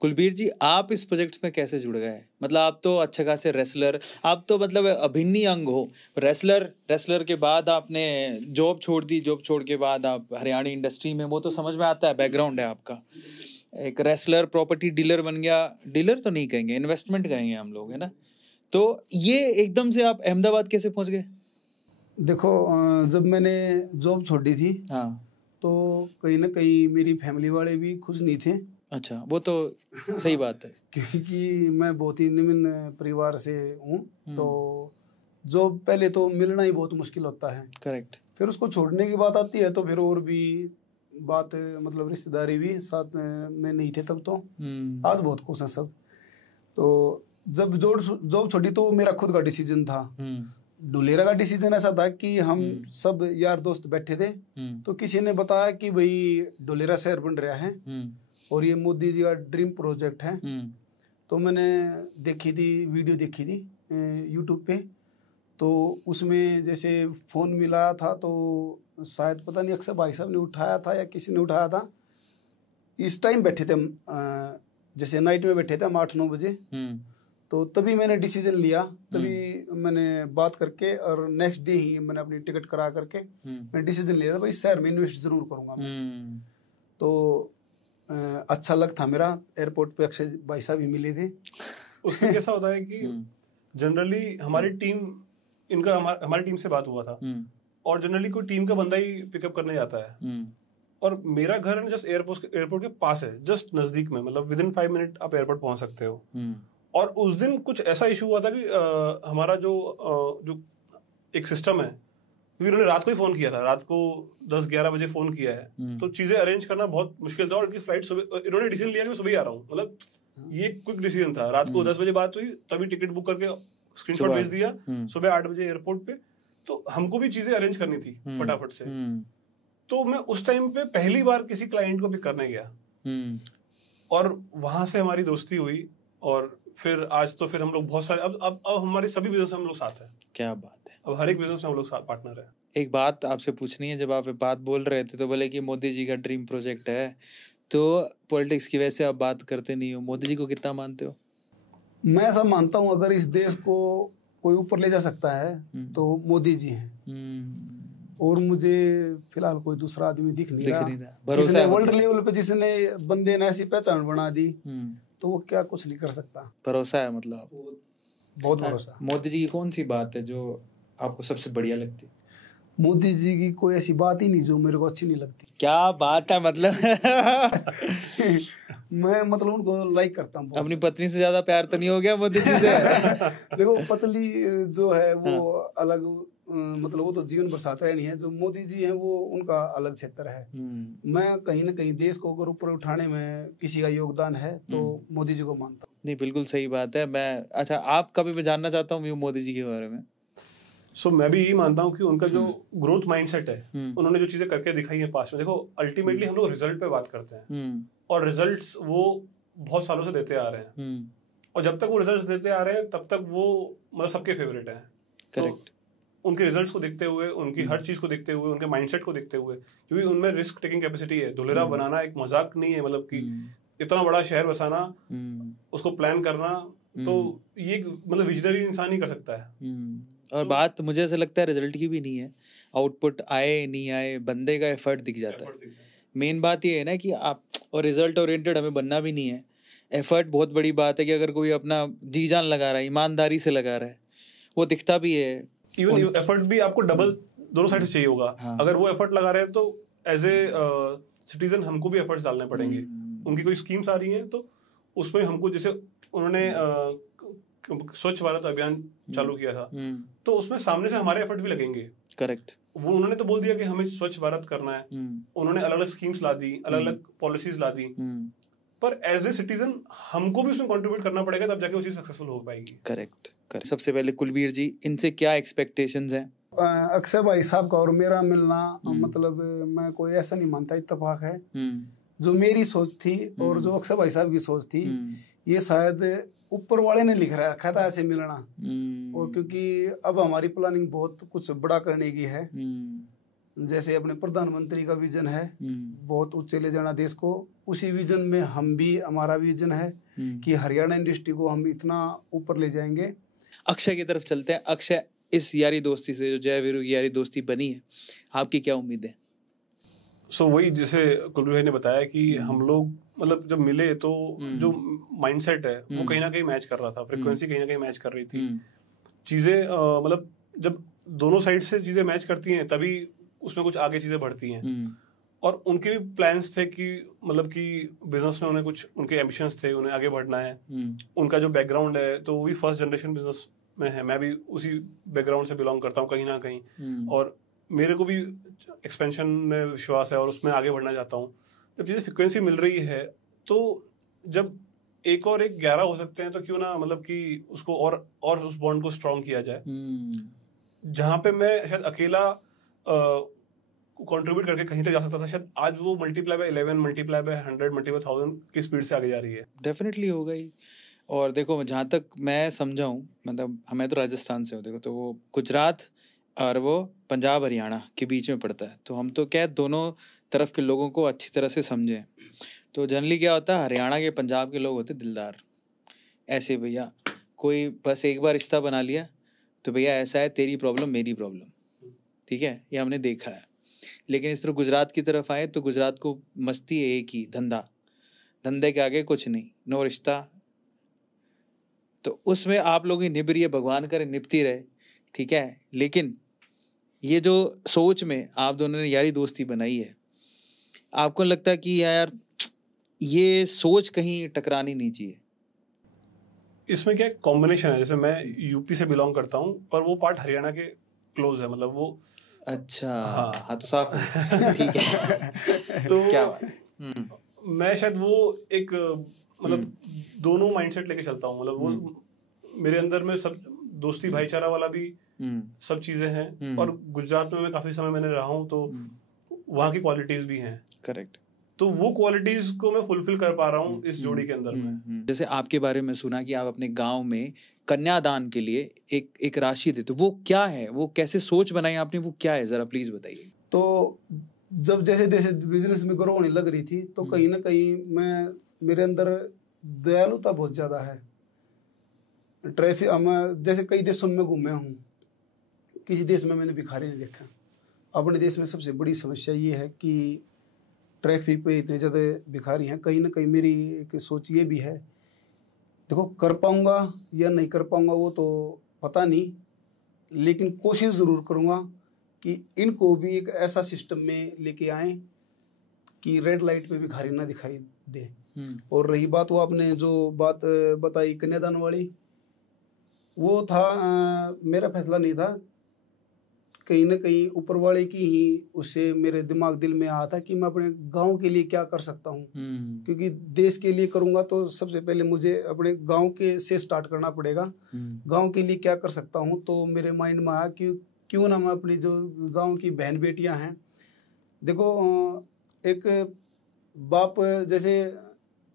कुलबीर जी, आप इस प्रोजेक्ट में कैसे जुड़ गए? मतलब आप तो अच्छे खासे रेसलर, आप तो मतलब अभिन्न अंग हो। रेसलर के बाद आपने जॉब छोड़ दी, जॉब छोड़ के बाद आप हरियाणा इंडस्ट्री में, वो तो समझ में आता है, बैकग्राउंड है आपका। एक रेसलर प्रॉपर्टी डीलर बन गया, डीलर तो नहीं कहेंगे, इन्वेस्टमेंट कहेंगे हम लोग, है ना? तो ये एकदम से आप अहमदाबाद कैसे पहुंच गए? देखो, जब मैंने जॉब छोड़ी थी, तो कहीं ना कहीं मेरी फैमिली वाले भी खुश नहीं थे। अच्छा, वो तो सही बात है। क्योंकि मैं बहुत ही निम्न परिवार से हूँ, तो जॉब पहले तो मिलना ही बहुत मुश्किल होता है। करेक्ट। फिर उसको छोड़ने की बात आती है तो फिर और भी बात, मतलब रिश्तेदारी भी साथ में नहीं थे तब तो। आज बहुत खुश हैं सब। तो जब जॉब छोड़ी तो मेरा खुद का डिसीजन था। ढुलेरा का डिसीजन ऐसा था कि हम सब यार दोस्त बैठे थे, तो किसी ने बताया कि भाई ढुलेरा शहर बन रहा है और ये मोदी जी का ड्रीम प्रोजेक्ट है। तो मैंने देखी थी, वीडियो देखी थी यूट्यूब पे। तो उसमें जैसे फ़ोन मिला था तो शायद पता नहीं अक्सर भाई साहब ने उठाया था या किसी ने उठाया था। इस टाइम बैठे थे, जैसे नाइट में बैठे थे हम 8-9 बजे। तो तभी मैंने डिसीजन लिया, तभी मैंने बात करके और नेक्स्ट डे ही मैंने अपनी टिकट करा करके मैंने डिसीजन लिया था भाई शहर में इन्वेस्ट जरूर करूँगा मैं। तो अच्छा लग था मेरा। एयरपोर्ट पे अक्षय भाई साहब भी मिले थे। उसमें कैसा होता है कि जनरली हमारी टीम से बात हुआ था और जनरली कोई टीम का बंदा ही पिकअप करने जाता है। और मेरा घर है जस्ट एयरपोर्ट के पास है, जस्ट नजदीक में, मतलब विद इन 5 मिनट आप एयरपोर्ट पहुंच सकते हो। और उस दिन कुछ ऐसा इशू हुआ था कि हमारा जो एक सिस्टम है, क्योंकि उन्होंने रात को ही फोन किया था, रात को 10-11 बजे फोन किया है, तो चीजें अरेंज करना बहुत मुश्किल था। और उनकी फ्लाइट सुबह, इन्होंने डिसीजन लिया कि मैं सुबह ही आ रहा हूँ, मतलब ये क्विक डिसीजन था। रात को 10 बजे बात हुई, तभी टिकट बुक करके स्क्रीनशॉट भेज दिया, सुबह 8 बजे एयरपोर्ट पे। तो हमको भी चीजें अरेंज करनी थी फटाफट से। तो मैं उस टाइम पे पहली बार किसी क्लाइंट को पिक करने गया और वहां से हमारी दोस्ती हुई। और फिर आज तो फिर हम लोग बहुत सारे, अब हमारे सभी बिजनेस में हम लोग साथ हैं। क्या बात है। अब हर एक बिजनेस में हम लोग साथ पार्टनर है। एक बात आपसे पूछनी है, जब आप बात बोल रहे थे तो बोले कि मोदी जी का ड्रीम प्रोजेक्ट है, तो पॉलिटिक्स की वजह से आप बात करते नहीं हो, मोदी जी को कितना मानते हो? मैं ऐसा मानता हूँ अगर इस देश को कोई ऊपर ले जा सकता है तो मोदी जी हैं। और मुझे फिलहाल कोई दूसरा आदमी दिख नहीं रहा। भरोसा है वर्ल्ड लेवल पे जिसने बंदे ने ऐसी पहचान बना दी तो वो क्या कुछ नहीं कर सकता। भरोसा है, मतलब बहुत भरोसा। मोदी जी की कौन सी बात है जो आपको सबसे बढ़िया लगती? मोदी जी की कोई ऐसी बात ही नहीं जो मेरे को अच्छी नहीं लगती। क्या बात है, मतलब मैं मतलब उनको लाइक करता हूँ। अपनी पत्नी से ज्यादा प्यार तो नहीं हो गया मोदी जी से? देखो पतली जो है वो अलग, मतलब वो तो जीवन बरसात रहे नहीं है। जो मोदी जी हैं वो उनका अलग क्षेत्र है। मैं कहीं ना कहीं देश को अगर ऊपर उठाने में किसी का योगदान है तो मोदी जी को मानता हूँ। नहीं, बिल्कुल सही बात है। अच्छा, आपका भी मैं जानना चाहता हूँ मोदी जी के बारे में। मैं भी यही मानता हूँ कि उनका जो ग्रोथ माइंडसेट है, उन्होंने जो चीजें करके दिखाई है पास्ट में। देखो अल्टीमेटली हम लोग रिजल्ट पे बात करते हैं और रिजल्ट्स वो बहुत सालों से देते आ रहे हैं। और जब तक वो रिजल्ट्स देते आ रहे हैं तब तक वो मतलब सबके फेवरेट हैं। करेक्ट। तो उनके रिजल्ट्स को देखते हुए, उनकी हर चीज को देखते हुए, उनके माइंडसेट को देखते हुए, क्योंकि उनमें रिस्क टेकिंग कैपेसिटी है। धुलेरा बनाना एक मजाक नहीं है, मतलब कि इतना बड़ा शहर बसाना, उसको प्लान करना, तो ये मतलब विजनरी इंसान ही कर सकता है। और तो बात मुझे ऐसा लगता है रिजल्ट की भी नहीं है, आउटपुट आए नहीं आए, बंदे का एफर्ट दिख जाता है। मेन बात ये है ना कि आप, और रिजल्ट ओरिएंटेड हमें बनना भी नहीं है। एफर्ट बहुत बड़ी बात है कि अगर कोई अपना जी जान लगा रहा है, ईमानदारी से लगा रहा है, वो दिखता भी है। इवन एफर्ट भी आपको डबल दोनों साइड से चाहिए होगा। हाँ। अगर वो एफर्ट लगा रहे हैं तो एज ए सिटीजन हमको भी एफर्ट्स डालने पड़ेंगे। उनकी कोई स्कीम्स आ रही हैं तो उसमें हमको, जैसे उन्होंने स्वच्छ भारत अभियान चालू किया था, तो उसमें सामने से हमारे एफर्ट भी लगेंगे। करेक्ट। वो उन्होंने तो बोल दिया कि हमें स्वच्छ भारत करना है, उन्होंने अलग अलग स्कीम्स ला दी, अलग अलग पॉलिसीज ला दी, पर एज ए सिटीजन हमको भी उसमें कंट्रीब्यूट करना पड़ेगा, तब जाके वो चीज सक्सेसफुल हो पाएगी। करेक्ट। सबसे पहले कुलबीर जी, इनसे क्या एक्सपेक्टेशंस हैं? अक्षय भाई साहब का और मेरा मिलना, मतलब मैं कोई ऐसा नहीं मानता, इत्तेफाक है। जो मेरी सोच थी और जो अक्षय भाई साहब की सोच थी, ये शायद ऊपर वाले ने लिख रखा था ऐसे मिलना। और क्योंकि अब हमारी प्लानिंग बहुत कुछ बड़ा करने की है, जैसे अपने प्रधानमंत्री का विजन है बहुत ऊंचे ले जाना देश को, उसी विजन में हम भी, हमारा विजन है कि हरियाणा इंडस्ट्री को हम इतना ऊपर ले जाएंगे। अक्षय की तरफ चलते हैं। अक्षय, इस यारी दोस्ती से, जो जय वीरू की यारी दोस्ती बनी है, आपकी क्या उम्मीद है? वही जैसे कुलबीर भाई ने बताया कि हम लोग मतलब जब मिले तो जो माइंडसेट है वो कहीं ना कहीं मैच कर रहा था, फ्रीक्वेंसी कहीं ना कहीं मैच कर रही थी। चीजें मतलब जब दोनों साइड से चीजें मैच करती हैं तभी उसमें कुछ आगे चीजें बढ़ती हैं। और उनके भी प्लान्स थे कि मतलब कि बिजनेस में उन्हें कुछ उनके एम्बिशंस थे, उन्हें आगे बढ़ना है। उनका जो बैकग्राउंड है तो वो भी फर्स्ट जनरेशन बिजनेस में है, मैं भी उसी बैकग्राउंड से बिलोंग करता हूँ कहीं ना कहीं, और मेरे को भी एक्सपेंशन में विश्वास है और उसमें आगे बढ़ना चाहता हूँ। जब चीज़ें फ्रिक्वेंसी मिल रही है तो जब एक और एक 11 हो सकते हैं तो क्यों ना मतलब कि उसको और उस बॉन्ड को स्ट्रॉन्ग किया जाए। जहाँ पे मैं शायद अकेला कंट्रीब्यूट करके कहीं तक जा सकता था, शायद आज वो multiply by 11, multiply by 100, multiply 1000 की स्पीड से आगे जा रही है। डेफिनेटली होगा ही। और देखो जहाँ तक मैं समझा हूँ, मतलब हमें तो राजस्थान से हो, देखो तो वो गुजरात और वो पंजाब हरियाणा के बीच में पड़ता है, तो हम तो क्या दोनों तरफ के लोगों को अच्छी तरह से समझें। तो जनरली क्या होता है, हरियाणा के पंजाब के लोग होते दिलदार, ऐसे भैया कोई बस एक बार रिश्ता बना लिया तो भैया ऐसा है, तेरी प्रॉब्लम मेरी प्रॉब्लम, ठीक है, ये हमने देखा है। लेकिन इस तरह गुजरात की तरफ आए तो गुजरात को मस्ती है एक ही, धंधा, धंधे के आगे कुछ नहीं, नो रिश्ता। तो उसमें आप लोगों की निभ रही है, भगवान करे निभती रहे, ठीक है। लेकिन ये जो सोच में आप दोनों ने यारी दोस्ती बनाई है, आपको लगता है कि यार ये सोच कहीं टकरानी नहीं चाहिए? इसमें क्या कॉम्बिनेशन है, जैसे मैं यूपी से बिलोंग करता हूँ पर वो पार्ट हरियाणा के क्लोज है, मतलब वो अच्छा, हाँ तो साफ है। ठीक है। तो क्या बात है। मैं शायद वो एक मतलब दोनों माइंडसेट लेके चलता हूँ, मतलब वो मेरे अंदर में सब दोस्ती भाईचारा वाला भी सब चीजें हैं, और गुजरात में मैं काफी समय मैंने रहा हूँ तो वहाँ की क्वालिटीज भी हैं। करेक्ट। तो वो क्वालिटीज को मैं फुलफिल कर पा रहा हूँ इस जोड़ी के अंदर में। जैसे आपके बारे में सुना कि आप अपने गांव में कन्यादान के लिए एक राशि देते, वो क्या है, वो कैसे सोच बनाई आपने, वो क्या है, जरा प्लीज बताइए। तो जब जैसे जैसे बिजनेस में ग्रो होने लग रही थी तो कहीं ना कहीं मेरे अंदर दयालुता बहुत ज्यादा है। ट्रैफिक जैसे कई देशों में घूमे हूँ, किसी देश में मैंने भिखारी नहीं देखा। अपने देश में सबसे बड़ी समस्या ये है कि ट्रैफिक पे इतने ज़्यादा भिखारी हैं। कहीं ना कहीं मेरी एक सोच ये भी है, देखो कर पाऊंगा या नहीं कर पाऊंगा वो तो पता नहीं, लेकिन कोशिश ज़रूर करूंगा कि इनको भी एक ऐसा सिस्टम में लेके आए कि रेड लाइट पे भिखारी ना दिखाई दे। और रही बात वो आपने जो बात बताई कन्यादान वाली, वो था मेरा फैसला नहीं था, कहीं ना कहीं ऊपर वाले की ही उससे मेरे दिमाग दिल में आया था कि मैं अपने गांव के लिए क्या कर सकता हूँ। क्योंकि देश के लिए करूँगा तो सबसे पहले मुझे अपने गांव के से स्टार्ट करना पड़ेगा। गांव के लिए क्या कर सकता हूँ, तो मेरे माइंड में आया कि क्यों ना मैं अपनी जो गांव की बहन बेटियां हैं, देखो एक बाप जैसे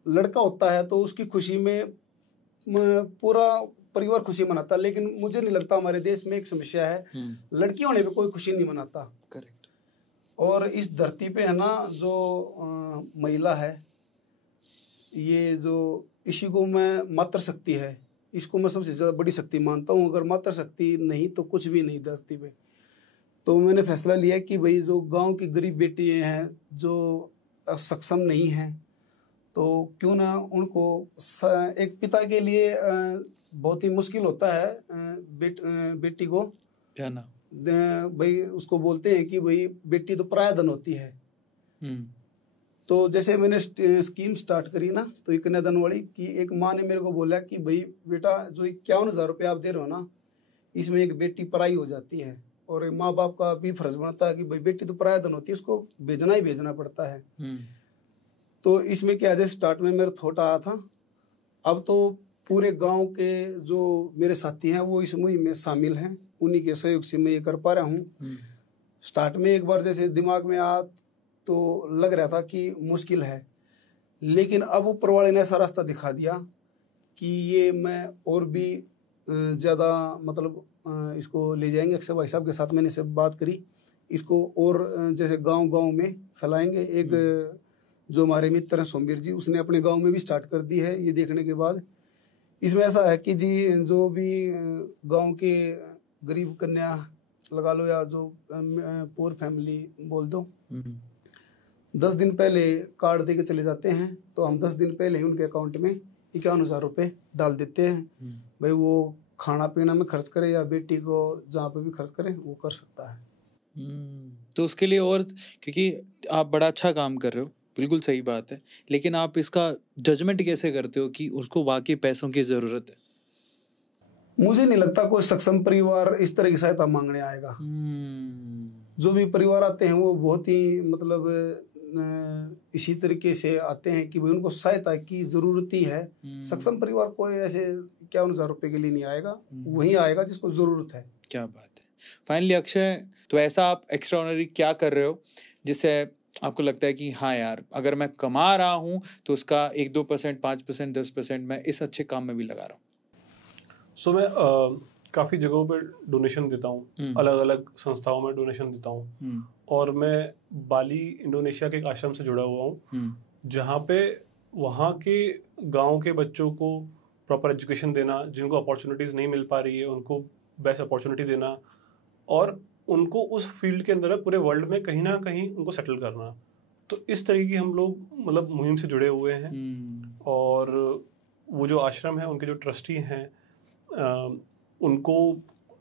लड़का होता है तो उसकी खुशी में पूरा परिवार खुशी मनाता, लेकिन मुझे नहीं लगता हमारे देश में एक समस्या है, लड़की होने पे कोई खुशी नहीं मनाता। करेक्ट। और इस धरती पे है ना जो महिला है, ये जो इसी को मैं मातृ शक्ति है, इसको मैं सबसे ज़्यादा बड़ी शक्ति मानता हूँ। अगर मातृ शक्ति नहीं तो कुछ भी नहीं धरती पे। तो मैंने फैसला लिया कि भाई जो गांव की गरीब बेटियां हैं जो सक्षम नहीं हैं, तो क्यों ना उनको एक पिता के लिए बहुत ही मुश्किल होता है बेटी को जाना, भाई उसको बोलते हैं कि भाई बेटी तो पराया धन होती है। तो जैसे मैंने स्कीम स्टार्ट करी ना, तो एक कन्यादान वाली कि एक माँ ने मेरे को बोला कि भाई बेटा जो 51,000 रुपये आप दे रहे हो ना, इसमें एक बेटी पराई हो जाती है, और माँ बाप का भी फर्ज बनता है कि भाई बेटी तो पराया धन होती है, उसको भेजना ही भेजना पड़ता है। तो इसमें क्या, जैसे स्टार्ट में मेरा थॉट आया था, अब तो पूरे गांव के जो मेरे साथी हैं वो इस मुहिम में शामिल हैं, उन्हीं के सहयोग से मैं ये कर पा रहा हूँ। स्टार्ट में एक बार जैसे दिमाग में आया तो लग रहा था कि मुश्किल है, लेकिन अब ऊपर वाले ने ऐसा रास्ता दिखा दिया कि ये मैं और भी ज़्यादा मतलब इसको ले जाएंगे। अक्षय भाई साहब के साथ मैंने से बात करी, इसको और जैसे गांव-गांव में फैलाएंगे। एक जो हमारे मित्र हैं सोमवीर जी, उसने अपने गांव में भी स्टार्ट कर दी है। ये देखने के बाद इसमें ऐसा है कि जी जो भी गांव के गरीब कन्या लगा लो या जो पुअर फैमिली बोल दो, 10 दिन पहले कार्ड दे के चले जाते हैं, तो हम 10 दिन पहले ही उनके अकाउंट में 51,000 रुपये डाल देते हैं। भाई वो खाना पीना में खर्च करे या बेटी को जहाँ पे भी खर्च करे वो कर सकता है। तो उसके लिए, और क्योंकि आप बड़ा अच्छा काम कर रहे हो, बिल्कुल सही बात है, लेकिन आप इसका जजमेंट कैसे करते हो कि उसको वाकई पैसों की ज़रूरत है? मुझे नहीं लगता कोई सक्षम परिवार इस तरह की सहायता मांगने आएगा। जो भी परिवार आते हैं वो बहुत ही मतलब इसी तरीके से आते हैं कि भाई उनको सहायता की जरूरत ही है। सक्षम परिवार कोई ऐसे 51,000 रुपए के लिए नहीं आएगा, वही आएगा जिसको जरूरत है। क्या बात है। फाइनली अक्षय, तो ऐसा आप एक्स्ट्राऑर्डिनरी क्या कर रहे हो जिससे आपको लगता है कि हाँ यार, अगर मैं कमा रहा हूँ तो उसका 1-2%, 5%, 10% मैं इस अच्छे काम में भी लगा रहा हूँ? सो मैं काफ़ी जगहों पे डोनेशन देता हूँ, अलग अलग संस्थाओं में डोनेशन देता हूँ, और मैं बाली इंडोनेशिया के एक आश्रम से जुड़ा हुआ हूँ जहाँ पे वहाँ के गांव के बच्चों को प्रॉपर एजुकेशन देना, जिनको अपॉर्चुनिटीज़ नहीं मिल पा रही है उनको बेस्ट अपॉर्चुनिटी देना, और उनको उस फील्ड के अंदर पूरे वर्ल्ड में कहीं ना कहीं उनको सेटल करना। तो इस तरीके की हम लोग मतलब मुहिम से जुड़े हुए हैं। और वो जो आश्रम है, उनके जो ट्रस्टी हैं, उनको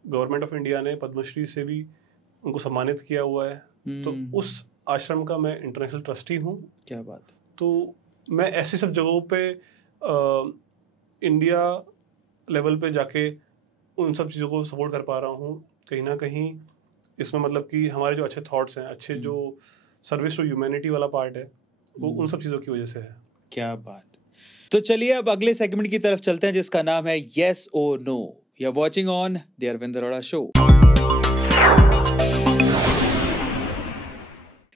गवर्नमेंट ऑफ इंडिया ने पद्मश्री से भी उनको सम्मानित किया हुआ है। तो उस आश्रम का मैं इंटरनेशनल ट्रस्टी हूँ। क्या बात है। तो मैं ऐसी सब जगहों पे इंडिया लेवल पे जाके उन सब चीज़ों को सपोर्ट कर पा रहा हूँ। कहीं ना कहीं इसमें मतलब कि हमारे जो अच्छे थॉट्स हैं, अच्छे जो सर्विस टू ह्यूमैनिटी वाला पार्ट है, वो उन सब चीज़ों की वजह से है। क्या बात। तो चलिए अब अगले सेगमेंट की तरफ चलते हैं जिसका नाम है येस और no. You are watching on the Arvind Arora show.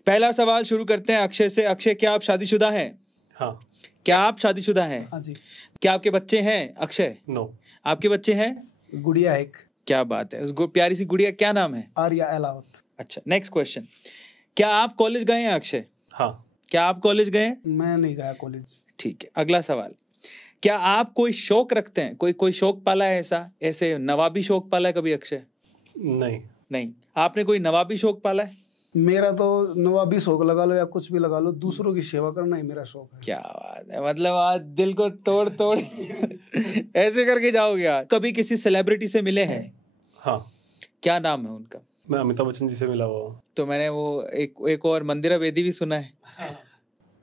पहला सवाल शुरू करते हैं अक्षय से। अक्षय, क्या आप शादीशुदा हैं? हाँ। क्या आप शादीशुदा हैं? हाँ जी। क्या आपके बच्चे हैं अक्षय? नो। आपके बच्चे हैं? गुड़िया एक। क्या बात है। उस प्यारी सी गुड़िया क्या नाम है? आर्या एलावत। अच्छा, नेक्स्ट क्वेश्चन। क्या आप कॉलेज गए हैं अक्षय? हाँ। क्या आप कॉलेज गए हैं? मैं नहीं गया कॉलेज। ठीक है, अगला सवाल। क्या आप कोई शौक रखते हैं? कोई शौक पाला है ऐसे नवाबी शौक पाला है कभी अक्षय? नहीं। आपने कोई नवाबी शौक पाला है? मेरा तो नवाबी शौक लगा लो या कुछ भी लगा लो, दूसरों की सेवा करना ही मेरा शौक है। क्या बात है। मतलब आज दिल को तोड़ ऐसे करके जाओगे आज। कभी किसी सेलिब्रिटी से मिले हैं? हाँ। क्या नाम है उनका? मैं अमिताभ बच्चन जी से मिला हुआ हूँ। तो मैंने वो एक और मंदिरा बेदी भी सुना है।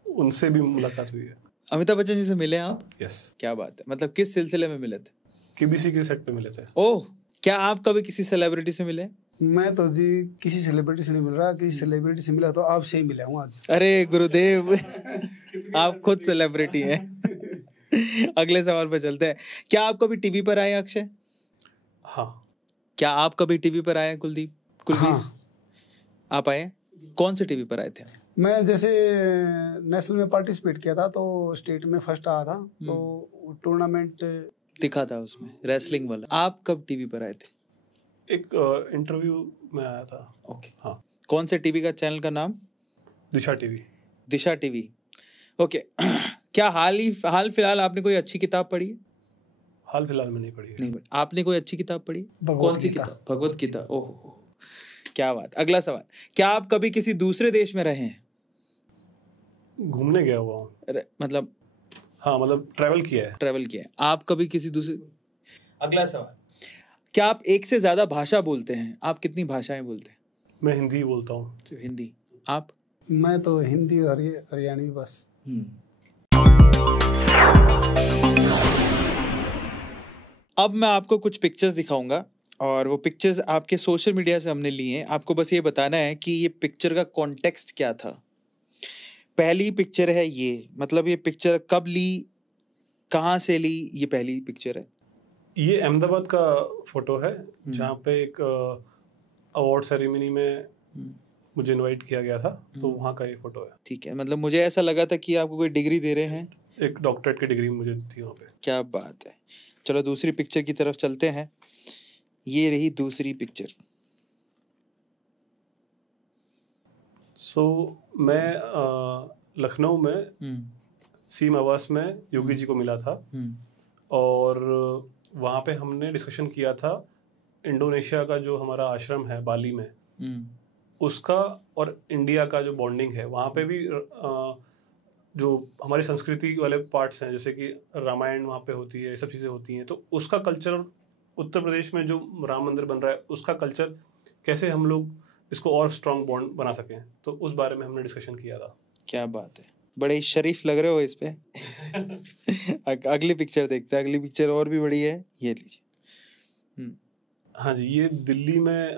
उनसे भी मुलाकात हुई है। अमिताभ बच्चन जी से मिले आप? यस। क्या बात है। मतलब किस सिलसिले में मिले थे? केबीसी के सेट पे मिले थे। ओह। क्या आप कभी किसी सेलिब्रिटी से मिले? मैं तो जी किसी सेलिब्रिटी से नहीं मिल रहा। किसी सेलिब्रिटी से मिला तो आपसे ही मिला हूँ आज। अरे गुरुदेव, आप खुद सेलिब्रिटी हैं। अगले सवाल पे चलते हैं। क्या आप कभी टीवी पर आए अक्षय? हाँ। क्या आप कभी टीवी पर आए कुलबीर? हाँ। आप आए? कौन से टीवी पर आए थे? मैं जैसे नेशनल में पार्टिसिपेट किया था तो स्टेट में फर्स्ट आया था, तो टूर्नामेंट दिखा था उसमें, रेसलिंग वाला। आप कब टीवी पर आए थे? एक इंटरव्यू में आया था। ओके। हाँ। कौन से टीवी का चैनल का नाम? दिशा टीवी। दिशा टीवी। ओके। क्या हाल फिलहाल आपने कोई अच्छी किताब पढ़ी है? हाल फिलहाल में नहीं पढ़ी है। नहीं। आपने कोई अच्छी किताब पढ़ी? कौन सी किताब? भगवत गीता। ओहो, क्या बात। अगला सवाल। क्या आप कभी किसी दूसरे देश में रहे हैं? घूमने गया हुआ हूँ। मतलब? हाँ, मतलब ट्रैवल किया है। आप कभी किसी दूसरे? अगला सवाल। क्या आप एक से ज्यादा भाषा बोलते हैं? आप कितनी भाषाएं बोलते हैं? मैं हिंदी बोलता हूँ। हिंदी। आप? मैं तो हिंदी और हरियाणवी बस। अब मैं आपको कुछ पिक्चर्स दिखाऊंगा और वो पिक्चर्स आपके सोशल मीडिया से हमने लिए हैं। आपको बस ये बताना है कि ये पिक्चर का कॉन्टेक्स्ट क्या था। पहली पिक्चर है ये, मतलब ये पिक्चर कब ली, कहाँ से ली, ये पहली पिक्चर है। ये अहमदाबाद का फोटो है जहाँ पे एक अवार्ड सेरेमनी में मुझे इनवाइट किया गया था, तो वहाँ का ये फोटो है। ठीक है, मतलब मुझे ऐसा लगा था कि आपको कोई डिग्री दे रहे हैं। एक डॉक्टरेट की डिग्री मुझे दी थी वहाँ पे। क्या बात है। चलो दूसरी पिक्चर की तरफ चलते हैं। ये रही दूसरी पिक्चर। मैं लखनऊ में सीम आवास में योगी जी को मिला था और वहाँ पे हमने डिस्कशन किया था इंडोनेशिया का जो हमारा आश्रम है बाली में, उसका और इंडिया का जो बॉन्डिंग है। वहाँ पे भी जो हमारी संस्कृति वाले पार्ट्स हैं, जैसे कि रामायण वहाँ पे होती है, ये सब चीज़ें होती हैं, तो उसका कल्चर, उत्तर प्रदेश में जो राम मंदिर बन रहा है उसका कल्चर कैसे हम लोग इसको और स्ट्रॉन्ग बॉन्ड बना सकें, तो उस बारे में हमने डिस्कशन किया था। क्या बात है, बड़े ही शरीफ लग रहे हो इस पे। अगली पिक्चर देखते हैं। अगली पिक्चर और भी बड़ी है, ये लीजिए। हाँ जी, ये दिल्ली में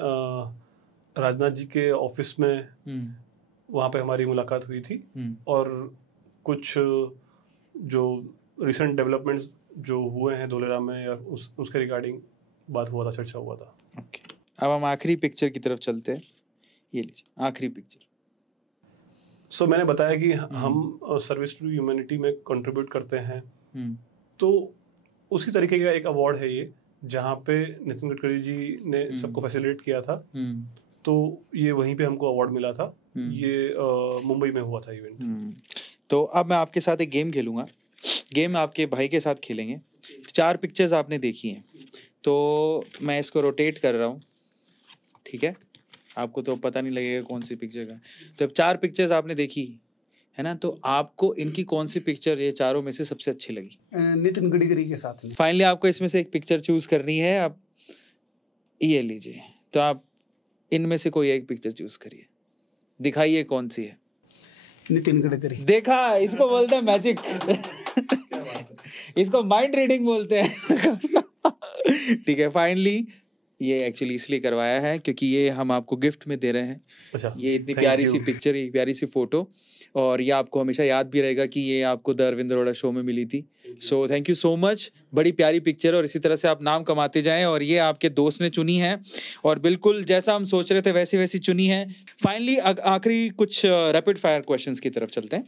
राजनाथ जी के ऑफिस में वहाँ पे हमारी मुलाकात हुई थी और कुछ जो रिसेंट डेवलपमेंट्स जो हुए हैं धोलेरा में या उसके रिगार्डिंग बात हुआ था, चर्चा हुआ था। ओके, अब हम आखिरी पिक्चर की तरफ चलते हैं। ये लीजिए आखिरी पिक्चर। सो मैंने बताया कि हम सर्विस टू ह्यूमैनिटी में कंट्रीब्यूट करते हैं, तो उसी तरीके का एक अवार्ड है ये, जहाँ पे नितिन गडकरी जी ने सबको फैसिलिटेट किया था, तो ये वहीं पे हमको अवार्ड मिला था। ये मुंबई में हुआ था इवेंट। तो अब मैं आपके साथ एक गेम खेलूंगा। गेम आपके भाई के साथ खेलेंगे। 4 पिक्चर्स आपने देखी हैं, तो मैं इसको रोटेट कर रहा हूँ, ठीक है? आपको तो पता नहीं लगेगा कौन सी पिक्चर का। तो अब 4 पिक्चर्स आपने देखी है ना, तो आपको इनकी कौन सी पिक्चर ये चारों में से सबसे अच्छी लगी? नितिन गडकरी के साथ में। फाइनली आपको इसमें से एक पिक्चर चूज करनी है। आप ये लीजिए, तो आप इनमें से कोई एक पिक्चर चूज करिए, दिखाइए कौन सी है। नितिन गडकरी। देखा, इसको बोलते हैं मैजिक। इसको माइंड रीडिंग बोलते हैं। ठीक है, फाइनली ये एक्चुअली इसलिए करवाया है क्योंकि ये हम आपको गिफ्ट में दे रहे हैं। अच्छा, ये इतनी प्यारी सी पिक्चर, एक प्यारी सी फोटो, और ये आपको हमेशा याद भी रहेगा कि ये आपको द अरविंद अरोड़ा शो में मिली थी। So thank you so much, बड़ी प्यारी पिक्चर, और इसी तरह से आप नाम कमाते जाएं। और ये आपके दोस्त ने चुनी है और बिल्कुल जैसा हम सोच रहे थे वैसी वैसी चुनी है। फाइनली आखिरी कुछ रैपिड फायर क्वेश्चंस की तरफ चलते हैं।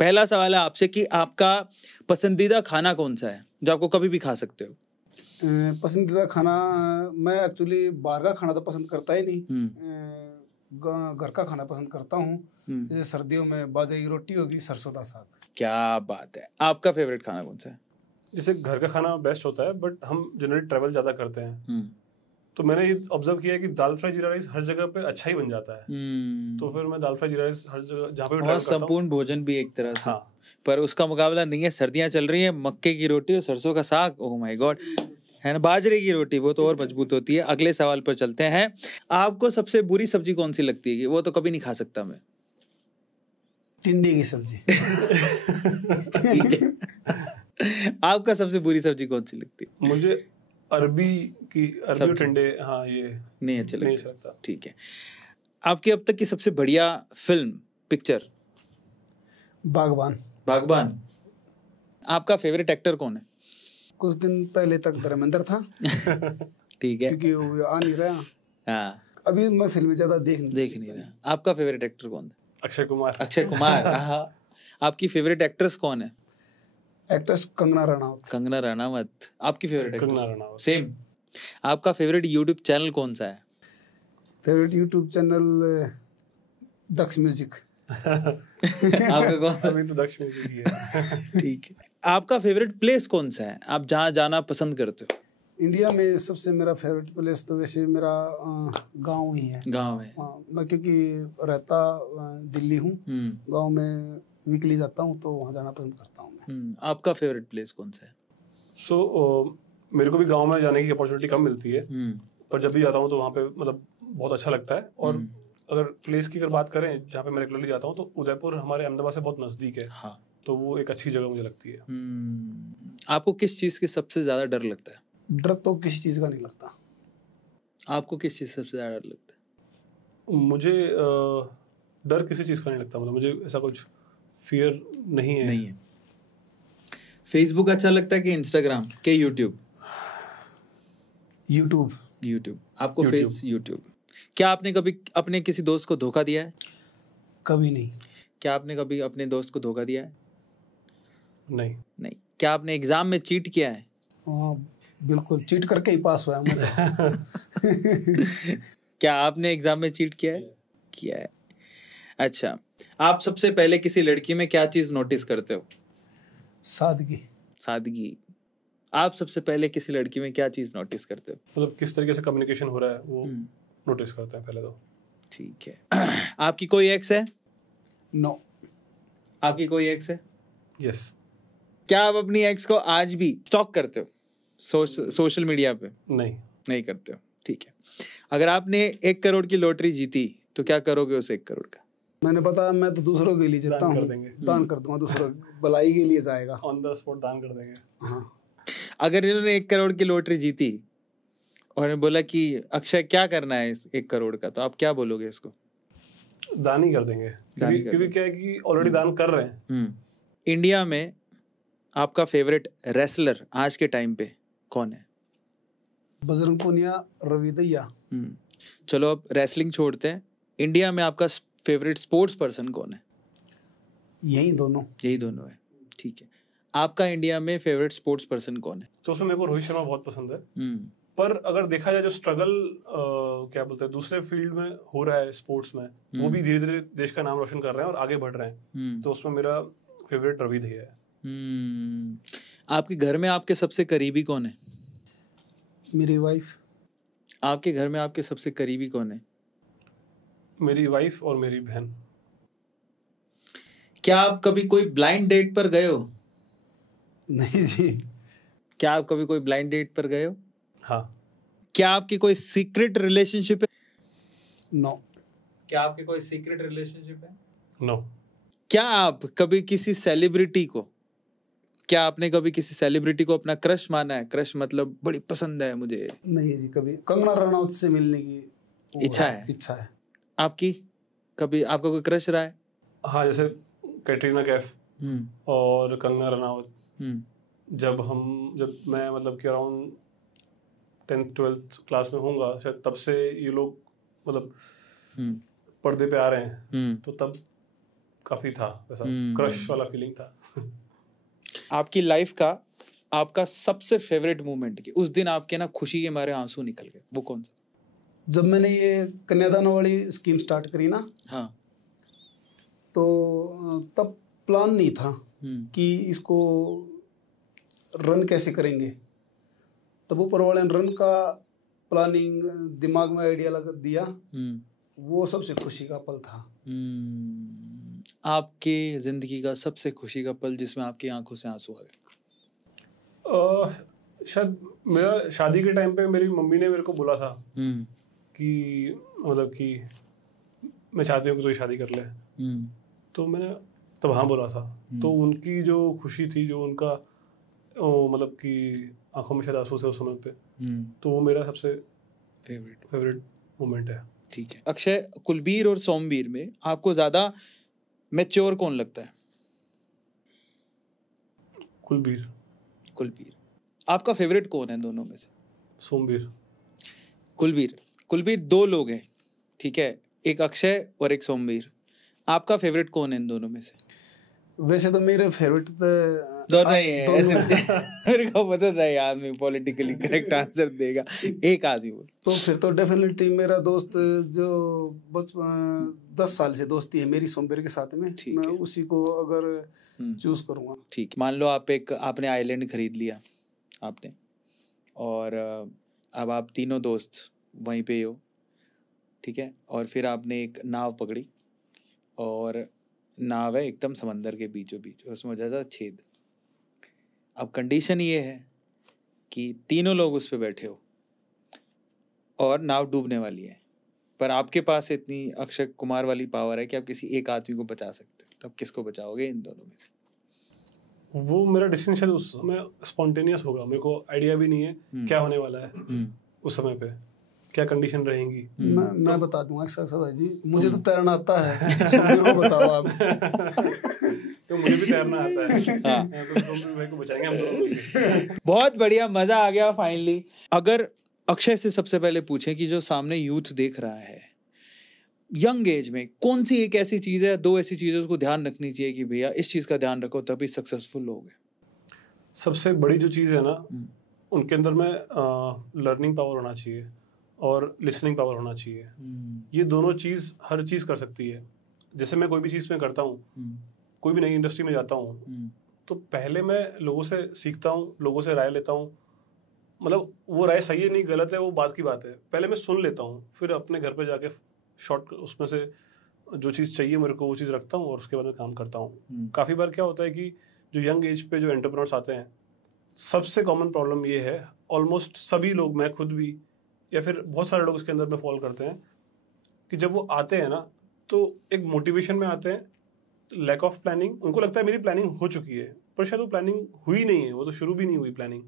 पहला सवाल है आपसे कि आपका पसंदीदा खाना कौन सा है जो आपको कभी भी खा सकते हो? पसंदीदा खाना, मैं एक्चुअली बाहर का खाना तो पसंद करता ही नहीं, घर का खाना पसंद करता हूँ। जैसे सर्दियों में बाजरे की रोटी होगी, सरसों का साग। क्या बात है। आपका फेवरेट खाना कौन सा है? जैसे घर का खाना बेस्ट होता है, बट हम जनरली ट्रैवल ज्यादा करते हैं, तो मैंने ये ऑब्जर्व किया है कि दाल फ्राई जीरा राइस हर जगह पे अच्छा ही बन जाता है। तो फिर मैं दाल फ्राई जीरा राइस हर जगह जहाँ पे और संपूर्ण भोजन भी एक तरह से। हाँ। पर उसका मुकाबला नहीं है। सर्दियां चल रही है, मक्के की रोटी और सरसों का साग, ओह माय गॉड, है ना। बाजरे की रोटी वो तो और मजबूत होती है। अगले सवाल पर चलते हैं। आपको सबसे बुरी सब्जी कौन सी लगती है? वो तो कभी नहीं खा सकता मैं। टिंडे की सब्जी। ठीक है। आपका सबसे बुरी सब्जी कौन सी लगती है? मुझे अरबी टिंडे, हाँ, ये नहीं अच्छा लगता। ठीक है। आपकी अब तक की सबसे बढ़िया फिल्म, पिक्चर? बागबान। बागबान। आपका फेवरेट एक्टर कौन है? कुछ दिन पहले तक धर्मेंद्र था। ठीक है, क्योंकि वो आ नहीं रहा। हाँ, अभी मैं फिल्में ज्यादा देख नहीं रहा। आपका फेवरेट एक्टर कौन है? अक्षय कुमार। अक्षय कुमार। आपकी फेवरेट एक्ट्रेस कौन है? एक्ट्रेस कंगना रनावत। कंगना रनावत। आपकी favourite actress? Kangana Ranaut. Same. आपका फेवरेट यूट्यूब चैनल कौन सा है? फेवरेट यूट्यूब चैनल दक्ष म्यूजिक। आपका कौन सा? अभी तो दक्ष म्यूजिक ही है। ठीक है। आपका फेवरेट प्लेस कौन सा है, आप जहाँ जाना पसंद करते हो? इंडिया में सबसे मेरा फेवरेट प्लेस तो वैसे मेरा गांव ही है। गांव है। मैं क्योंकि रहता दिल्ली हूँ, गांव में वीकली जाता हूँ, तो वहाँ जाना पसंद करता हूँ मैं। आपका फेवरेट प्लेस कौन सा है? मेरे को भी गांव में जाने की अपॉर्चुनिटी कम मिलती है, पर जब भी जाता हूँ तो वहाँ पे मतलब बहुत अच्छा लगता है। और अगर प्लेस की अगर बात करें जहाँ पे मैं रेगुलरली जाता हूँ, तो उदयपुर हमारे अहमदाबाद से बहुत नजदीक है। हाँ। तो वो एक अच्छी जगह मुझे लगती है। आपको किस चीज के सबसे ज्यादा डर लगता है? डर तो किसी चीज का नहीं लगता। आपको किस चीज से सबसे ज्यादा डर लगता है? मुझे डर किसी चीज का नहीं लगता, मतलब मुझे ऐसा कुछ फियर नहीं है। फेसबुक अच्छा लगता है कि इंस्टाग्राम के यूट्यूब? यूट्यूब। आपको यूट्यूब। क्या आपने कभी अपने किसी दोस्त को धोखा दिया है? कभी नहीं। क्या आपने कभी अपने दोस्त को धोखा दिया है? नहीं। क्या आपने एग्जाम में चीट किया है? बिल्कुल, चीट करके ही पास हुआ मुझे। क्या आपने एग्जाम में चीट किया है? अच्छा, आप सबसे पहले किसी लड़की में क्या चीज नोटिस करते हो? सादगी। आप सबसे पहले किसी लड़की में क्या चीज नोटिस करते हो? मतलब किस तरीके से कम्युनिकेशन हो रहा है वो नोटिस करते हैं पहले तो। ठीक है। आपकी कोई एक्स है? नो। आपकी कोई एक्स है? यस। क्या आप अपनी एक्स को आज भी स्टॉक करते हो सोशल मीडिया पे? नहीं करते हो। ठीक है। अगर आपने 1 करोड़ की लॉटरी जीती तो क्या करोगे उस 1 करोड़ का? मैंने बताया मैं तो दूसरों के लिए जीता दान कर हूँ, देंगे। दान कर दूंगा, दूसरों भलाई के लिए जाएगा। ऑन द स्पॉट दान कर देंगे। हाँ। अगर इन्होंने 1 करोड़ की लॉटरी जीती और बोला कि अक्षय क्या करना है इस 1 करोड़ का, तो आप क्या बोलोगे इसको? दान ही कर देंगे, क्योंकि क्या है कि ऑलरेडी दान कर रहे हैं। इंडिया में आपका फेवरेट रेसलर आज के टाइम पे कौन है? बजरंग पूनिया, रवि दहिया। चलो अब रेसलिंग छोड़ते हैं, इंडिया में आपका फेवरेट स्पोर्ट्स पर्सन कौन है? यही दोनों है, ठीक है। आपका इंडिया में फेवरेट स्पोर्ट्स पर्सन कौन है? तो उसमें मेरे को रोहित शर्मा बहुत पसंद है। पर अगर देखा जाए जो स्ट्रगल क्या बोलते हैं दूसरे फील्ड में हो रहा है स्पोर्ट्स में, वो भी धीरे धीरे देश का नाम रोशन कर रहे हैं और आगे बढ़ रहे हैं, तो उसमें मेरा फेवरेट रवि दहिया है। आपके घर में आपके सबसे करीबी कौन है? मेरी वाइफ। आपके घर में आपके सबसे करीबी कौन है? मेरी वाइफ और मेरी बहन। क्या आप कभी कोई ब्लाइंड डेट पर गए हो? नहीं जी। क्या आप कभी कोई ब्लाइंड डेट पर गए हो? हाँ। क्या आपकी कोई सीक्रेट रिलेशनशिप है? नो। क्या आपकी कोई सीक्रेट रिलेशनशिप है? नो। क्या आप कभी किसी सेलिब्रिटी को, क्या आपने कभी किसी सेलिब्रिटी को अपना क्रश माना है? क्रश मतलब बड़ी पसंद है मुझे। नहीं जी, कभी कंगना रनौत से मिलने की इच्छा है? इच्छा है। आपकी कभी आपका कोई क्रश रहा है? हाँ, जैसे कैटरीना कैफ और कंगना रनावत। जब मैं मतलब कि अराउंड 10th 12th क्लास में होऊंगा शायद, तब से ये लोग मतलब पर्दे पे आ रहे हैं, तो तब काफी था वैसा क्रश वाला फीलिंग था। आपकी लाइफ का आपका सबसे फेवरेट मोमेंट कि उस दिन आपके ना खुशी के मारे आंसू निकल गए, वो कौन सा? जब मैंने ये कन्यादान वाली स्कीम स्टार्ट करी ना, हाँ, तो तब प्लान नहीं था कि इसको रन कैसे करेंगे। तब ऊपर वाले ने रन का प्लानिंग दिमाग में आइडिया लगा दिया, वो सबसे खुशी का पल था। आपके जिंदगी का सबसे खुशी का पल जिसमें आपकी आंखों से आंसू आ गए? शायद मेरा शादी के टाइम पे मेरी मम्मी ने मेरे को बोला था कि मतलब कि मैं चाहती हूँ कि तू शादी कर ले, तो मैंने तब हाँ बोला था। तो उनकी जो खुशी थी, जो उनका मतलब कि आंखों में शायद आंसू थे उस समय पे, तो वो मेरा सबसे फेवरेट मोमेंट है। ठीक है अक्षय, कुलबीर और सोमवीर में आपको ज्यादा मैच्योर कौन लगता है? कुलबीर। आपका फेवरेट कौन है दोनों में से? सोमवीर। कुलबीर 2 लोग हैं, ठीक है, एक अक्षय और एक सोमवीर। आपका फेवरेट कौन है इन दोनों में से? वैसे तो मेरे फेवरेट दोनों ही है ऐसे। मेरे को पता था ये आदमी पॉलिटिकली करेक्ट आंसर देगा, एक आदमी बोल। तो फिर तो डेफिनेटली मेरा दोस्त जो 10 साल से दोस्ती है मेरी सोमवीर के साथ में, मैं उसी को अगर चूज करूंगा। ठीक, मान लो आपने आइलैंड खरीद लिया आपने, और अब आप तीनों दोस्त वहीं पे हो, ठीक है, और फिर आपने एक नाव पकड़ी और नाव है एकदम समंदर के बीचों बीच, उसमें हो जाता छेद। अब कंडीशन ये है कि तीनों लोग उस पे बैठे हो और नाव डूबने वाली है, पर आपके पास इतनी अक्षय कुमार वाली पावर है कि आप किसी एक आदमी को बचा सकते हो, तो आप किसको बचाओगे इन दोनों में से? वो मेरा डिसीजन शायद उस समय स्पॉन्टेनियस होगा, मेरे को आइडिया भी नहीं है क्या होने वाला है उस समय पे, क्या कंडीशन रहेंगी। मैं बता दूंगा भाई जी, मुझे तो तैरना आता है। तो बताओ आप। तो मुझे भी तैरना आता है। हाँ। तो भाई को बचाएंगे हम दोनों। बहुत बढ़िया, मजा आ गया फाइनली। अगर अक्षय से सबसे पहले पूछें कि जो सामने यूथ देख रहा है यंग एज में, कौन सी एक ऐसी चीज है, 2 ऐसी चीजें उसको ध्यान रखनी चाहिए कि भैया इस चीज का ध्यान रखो तभी सक्सेसफुल होगे? सबसे बड़ी जो चीज है ना, उनके अंदर में लर्निंग पावर होना चाहिए और लिसनिंग पावर होना चाहिए। ये दोनों चीज हर चीज कर सकती है। जैसे मैं कोई भी चीज में करता हूँ, कोई भी नई इंडस्ट्री में जाता हूँ, तो पहले मैं लोगों से सीखता हूँ, लोगों से राय लेता हूँ। मतलब वो राय सही है नहीं गलत है वो बात की बात है, पहले मैं सुन लेता हूँ, फिर अपने घर पे जाके शॉर्ट उसमें से जो चीज़ चाहिए मेरे को वो चीज़ रखता हूँ और उसके बाद में काम करता हूँ। काफ़ी बार क्या होता है कि जो यंग एज पे जो एंटरप्रेन्योर्स आते हैं, सबसे कॉमन प्रॉब्लम ये है, ऑलमोस्ट सभी लोग, मैं खुद भी या फिर बहुत सारे लोग इसके अंदर में फॉल करते हैं कि जब वो आते हैं ना, तो एक मोटिवेशन में आते हैं, लैक ऑफ प्लानिंग, उनको लगता है मेरी प्लानिंग हो चुकी है, पर शायद वो प्लानिंग हुई नहीं है, वो तो शुरू भी नहीं हुई प्लानिंग,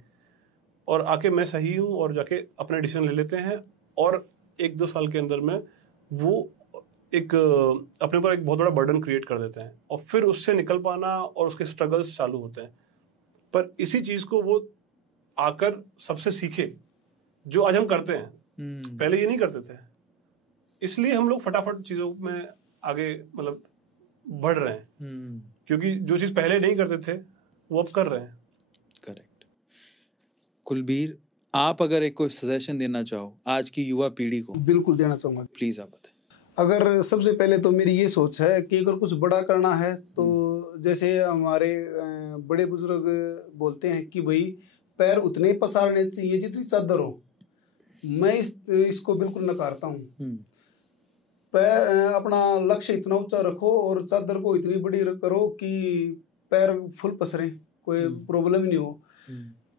और आके मैं सही हूँ और जाके अपना डिसीजन ले लेते हैं, और 1-2 साल के अंदर में वो एक अपने ऊपर एक बहुत बड़ा बर्डन क्रिएट कर देते हैं, और फिर उससे निकल पाना और उसके स्ट्रगल्स चालू होते हैं। पर इसी चीज को वो आकर सबसे सीखे, जो आज हम करते हैं, पहले ये नहीं करते थे, इसलिए हम लोग फटाफट चीजों में आगे मतलब बढ़ रहे हैं, क्योंकि जो चीज पहले नहीं करते थे वो अब कर रहे हैं। करेक्ट। कुलबीर, आप अगर एक कोई सजेशन देना चाहो आज की युवा पीढ़ी को? बिल्कुल देना चाहूंगा। प्लीज आप बताएं। अगर सबसे पहले तो मेरी ये सोच है कि अगर कुछ बड़ा करना है तो जैसे हमारे बड़े बुजुर्ग बोलते हैं कि भाई पैर उतने ही पसारने चाहिए जितनी चादर हो, मैं इसको बिल्कुल नकारता हूँ। पैर अपना लक्ष्य इतना ऊंचा रखो और चादर को इतनी बड़ी करो कि पैर फुल पसरे, कोई प्रॉब्लम नहीं हो।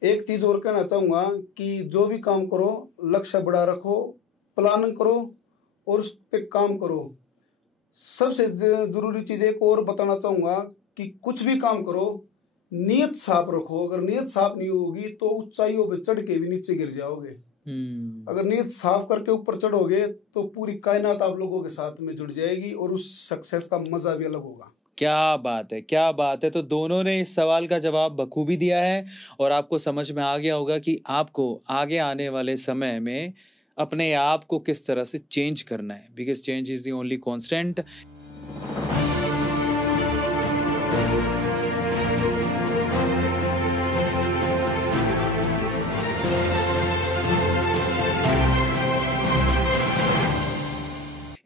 एक चीज और कहना चाहूंगा कि जो भी काम करो लक्ष्य बड़ा रखो, प्लानिंग करो और उस पे काम करो। सबसे जरूरी चीज एक और बताना चाहूंगा कि कुछ भी काम करो नीयत साफ रखो। अगर नीयत साफ नहीं होगी तो ऊंचाइयों पे चढ़ के भी नीचे गिर जाओगे। अगर नीयत साफ करके ऊपर चढ़ोगे तो पूरी कायनात आप लोगों के साथ में जुड़ जाएगी और उस सक्सेस का मजा भी अलग होगा। क्या बात है, क्या बात है। तो दोनों ने इस सवाल का जवाब बखूबी दिया है और आपको समझ में आ गया होगा कि आपको आगे आने वाले समय में अपने आप को किस तरह से चेंज करना है, because change is the only constant.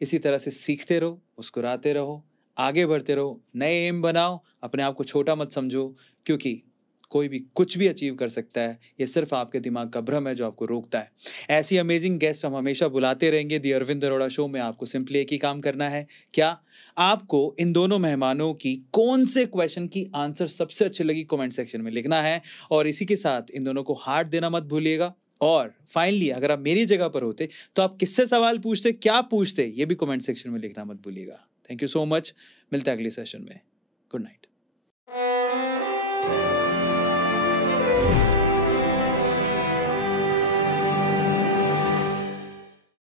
इसी तरह से सीखते रहो, मुस्कुराते रहो, आगे बढ़ते रहो, नए एम बनाओ, अपने आप को छोटा मत समझो, क्योंकि कोई भी कुछ भी अचीव कर सकता है। ये सिर्फ आपके दिमाग का भ्रम है जो आपको रोकता है। ऐसी अमेजिंग गेस्ट हम हमेशा बुलाते रहेंगे दी अरविंद अरोड़ा शो में। आपको सिंपली एक ही काम करना है, क्या आपको इन दोनों मेहमानों की कौन से क्वेश्चन की आंसर सबसे अच्छी लगी कमेंट सेक्शन में लिखना है, और इसी के साथ इन दोनों को हार्ट देना मत भूलिएगा। और फाइनली अगर आप मेरी जगह पर होते तो आप किससे सवाल पूछते, क्या पूछते, ये भी कमेंट सेक्शन में लिखना मत भूलिएगा। Thank you so much. मिलते हैं अगले सेशन में। Good night.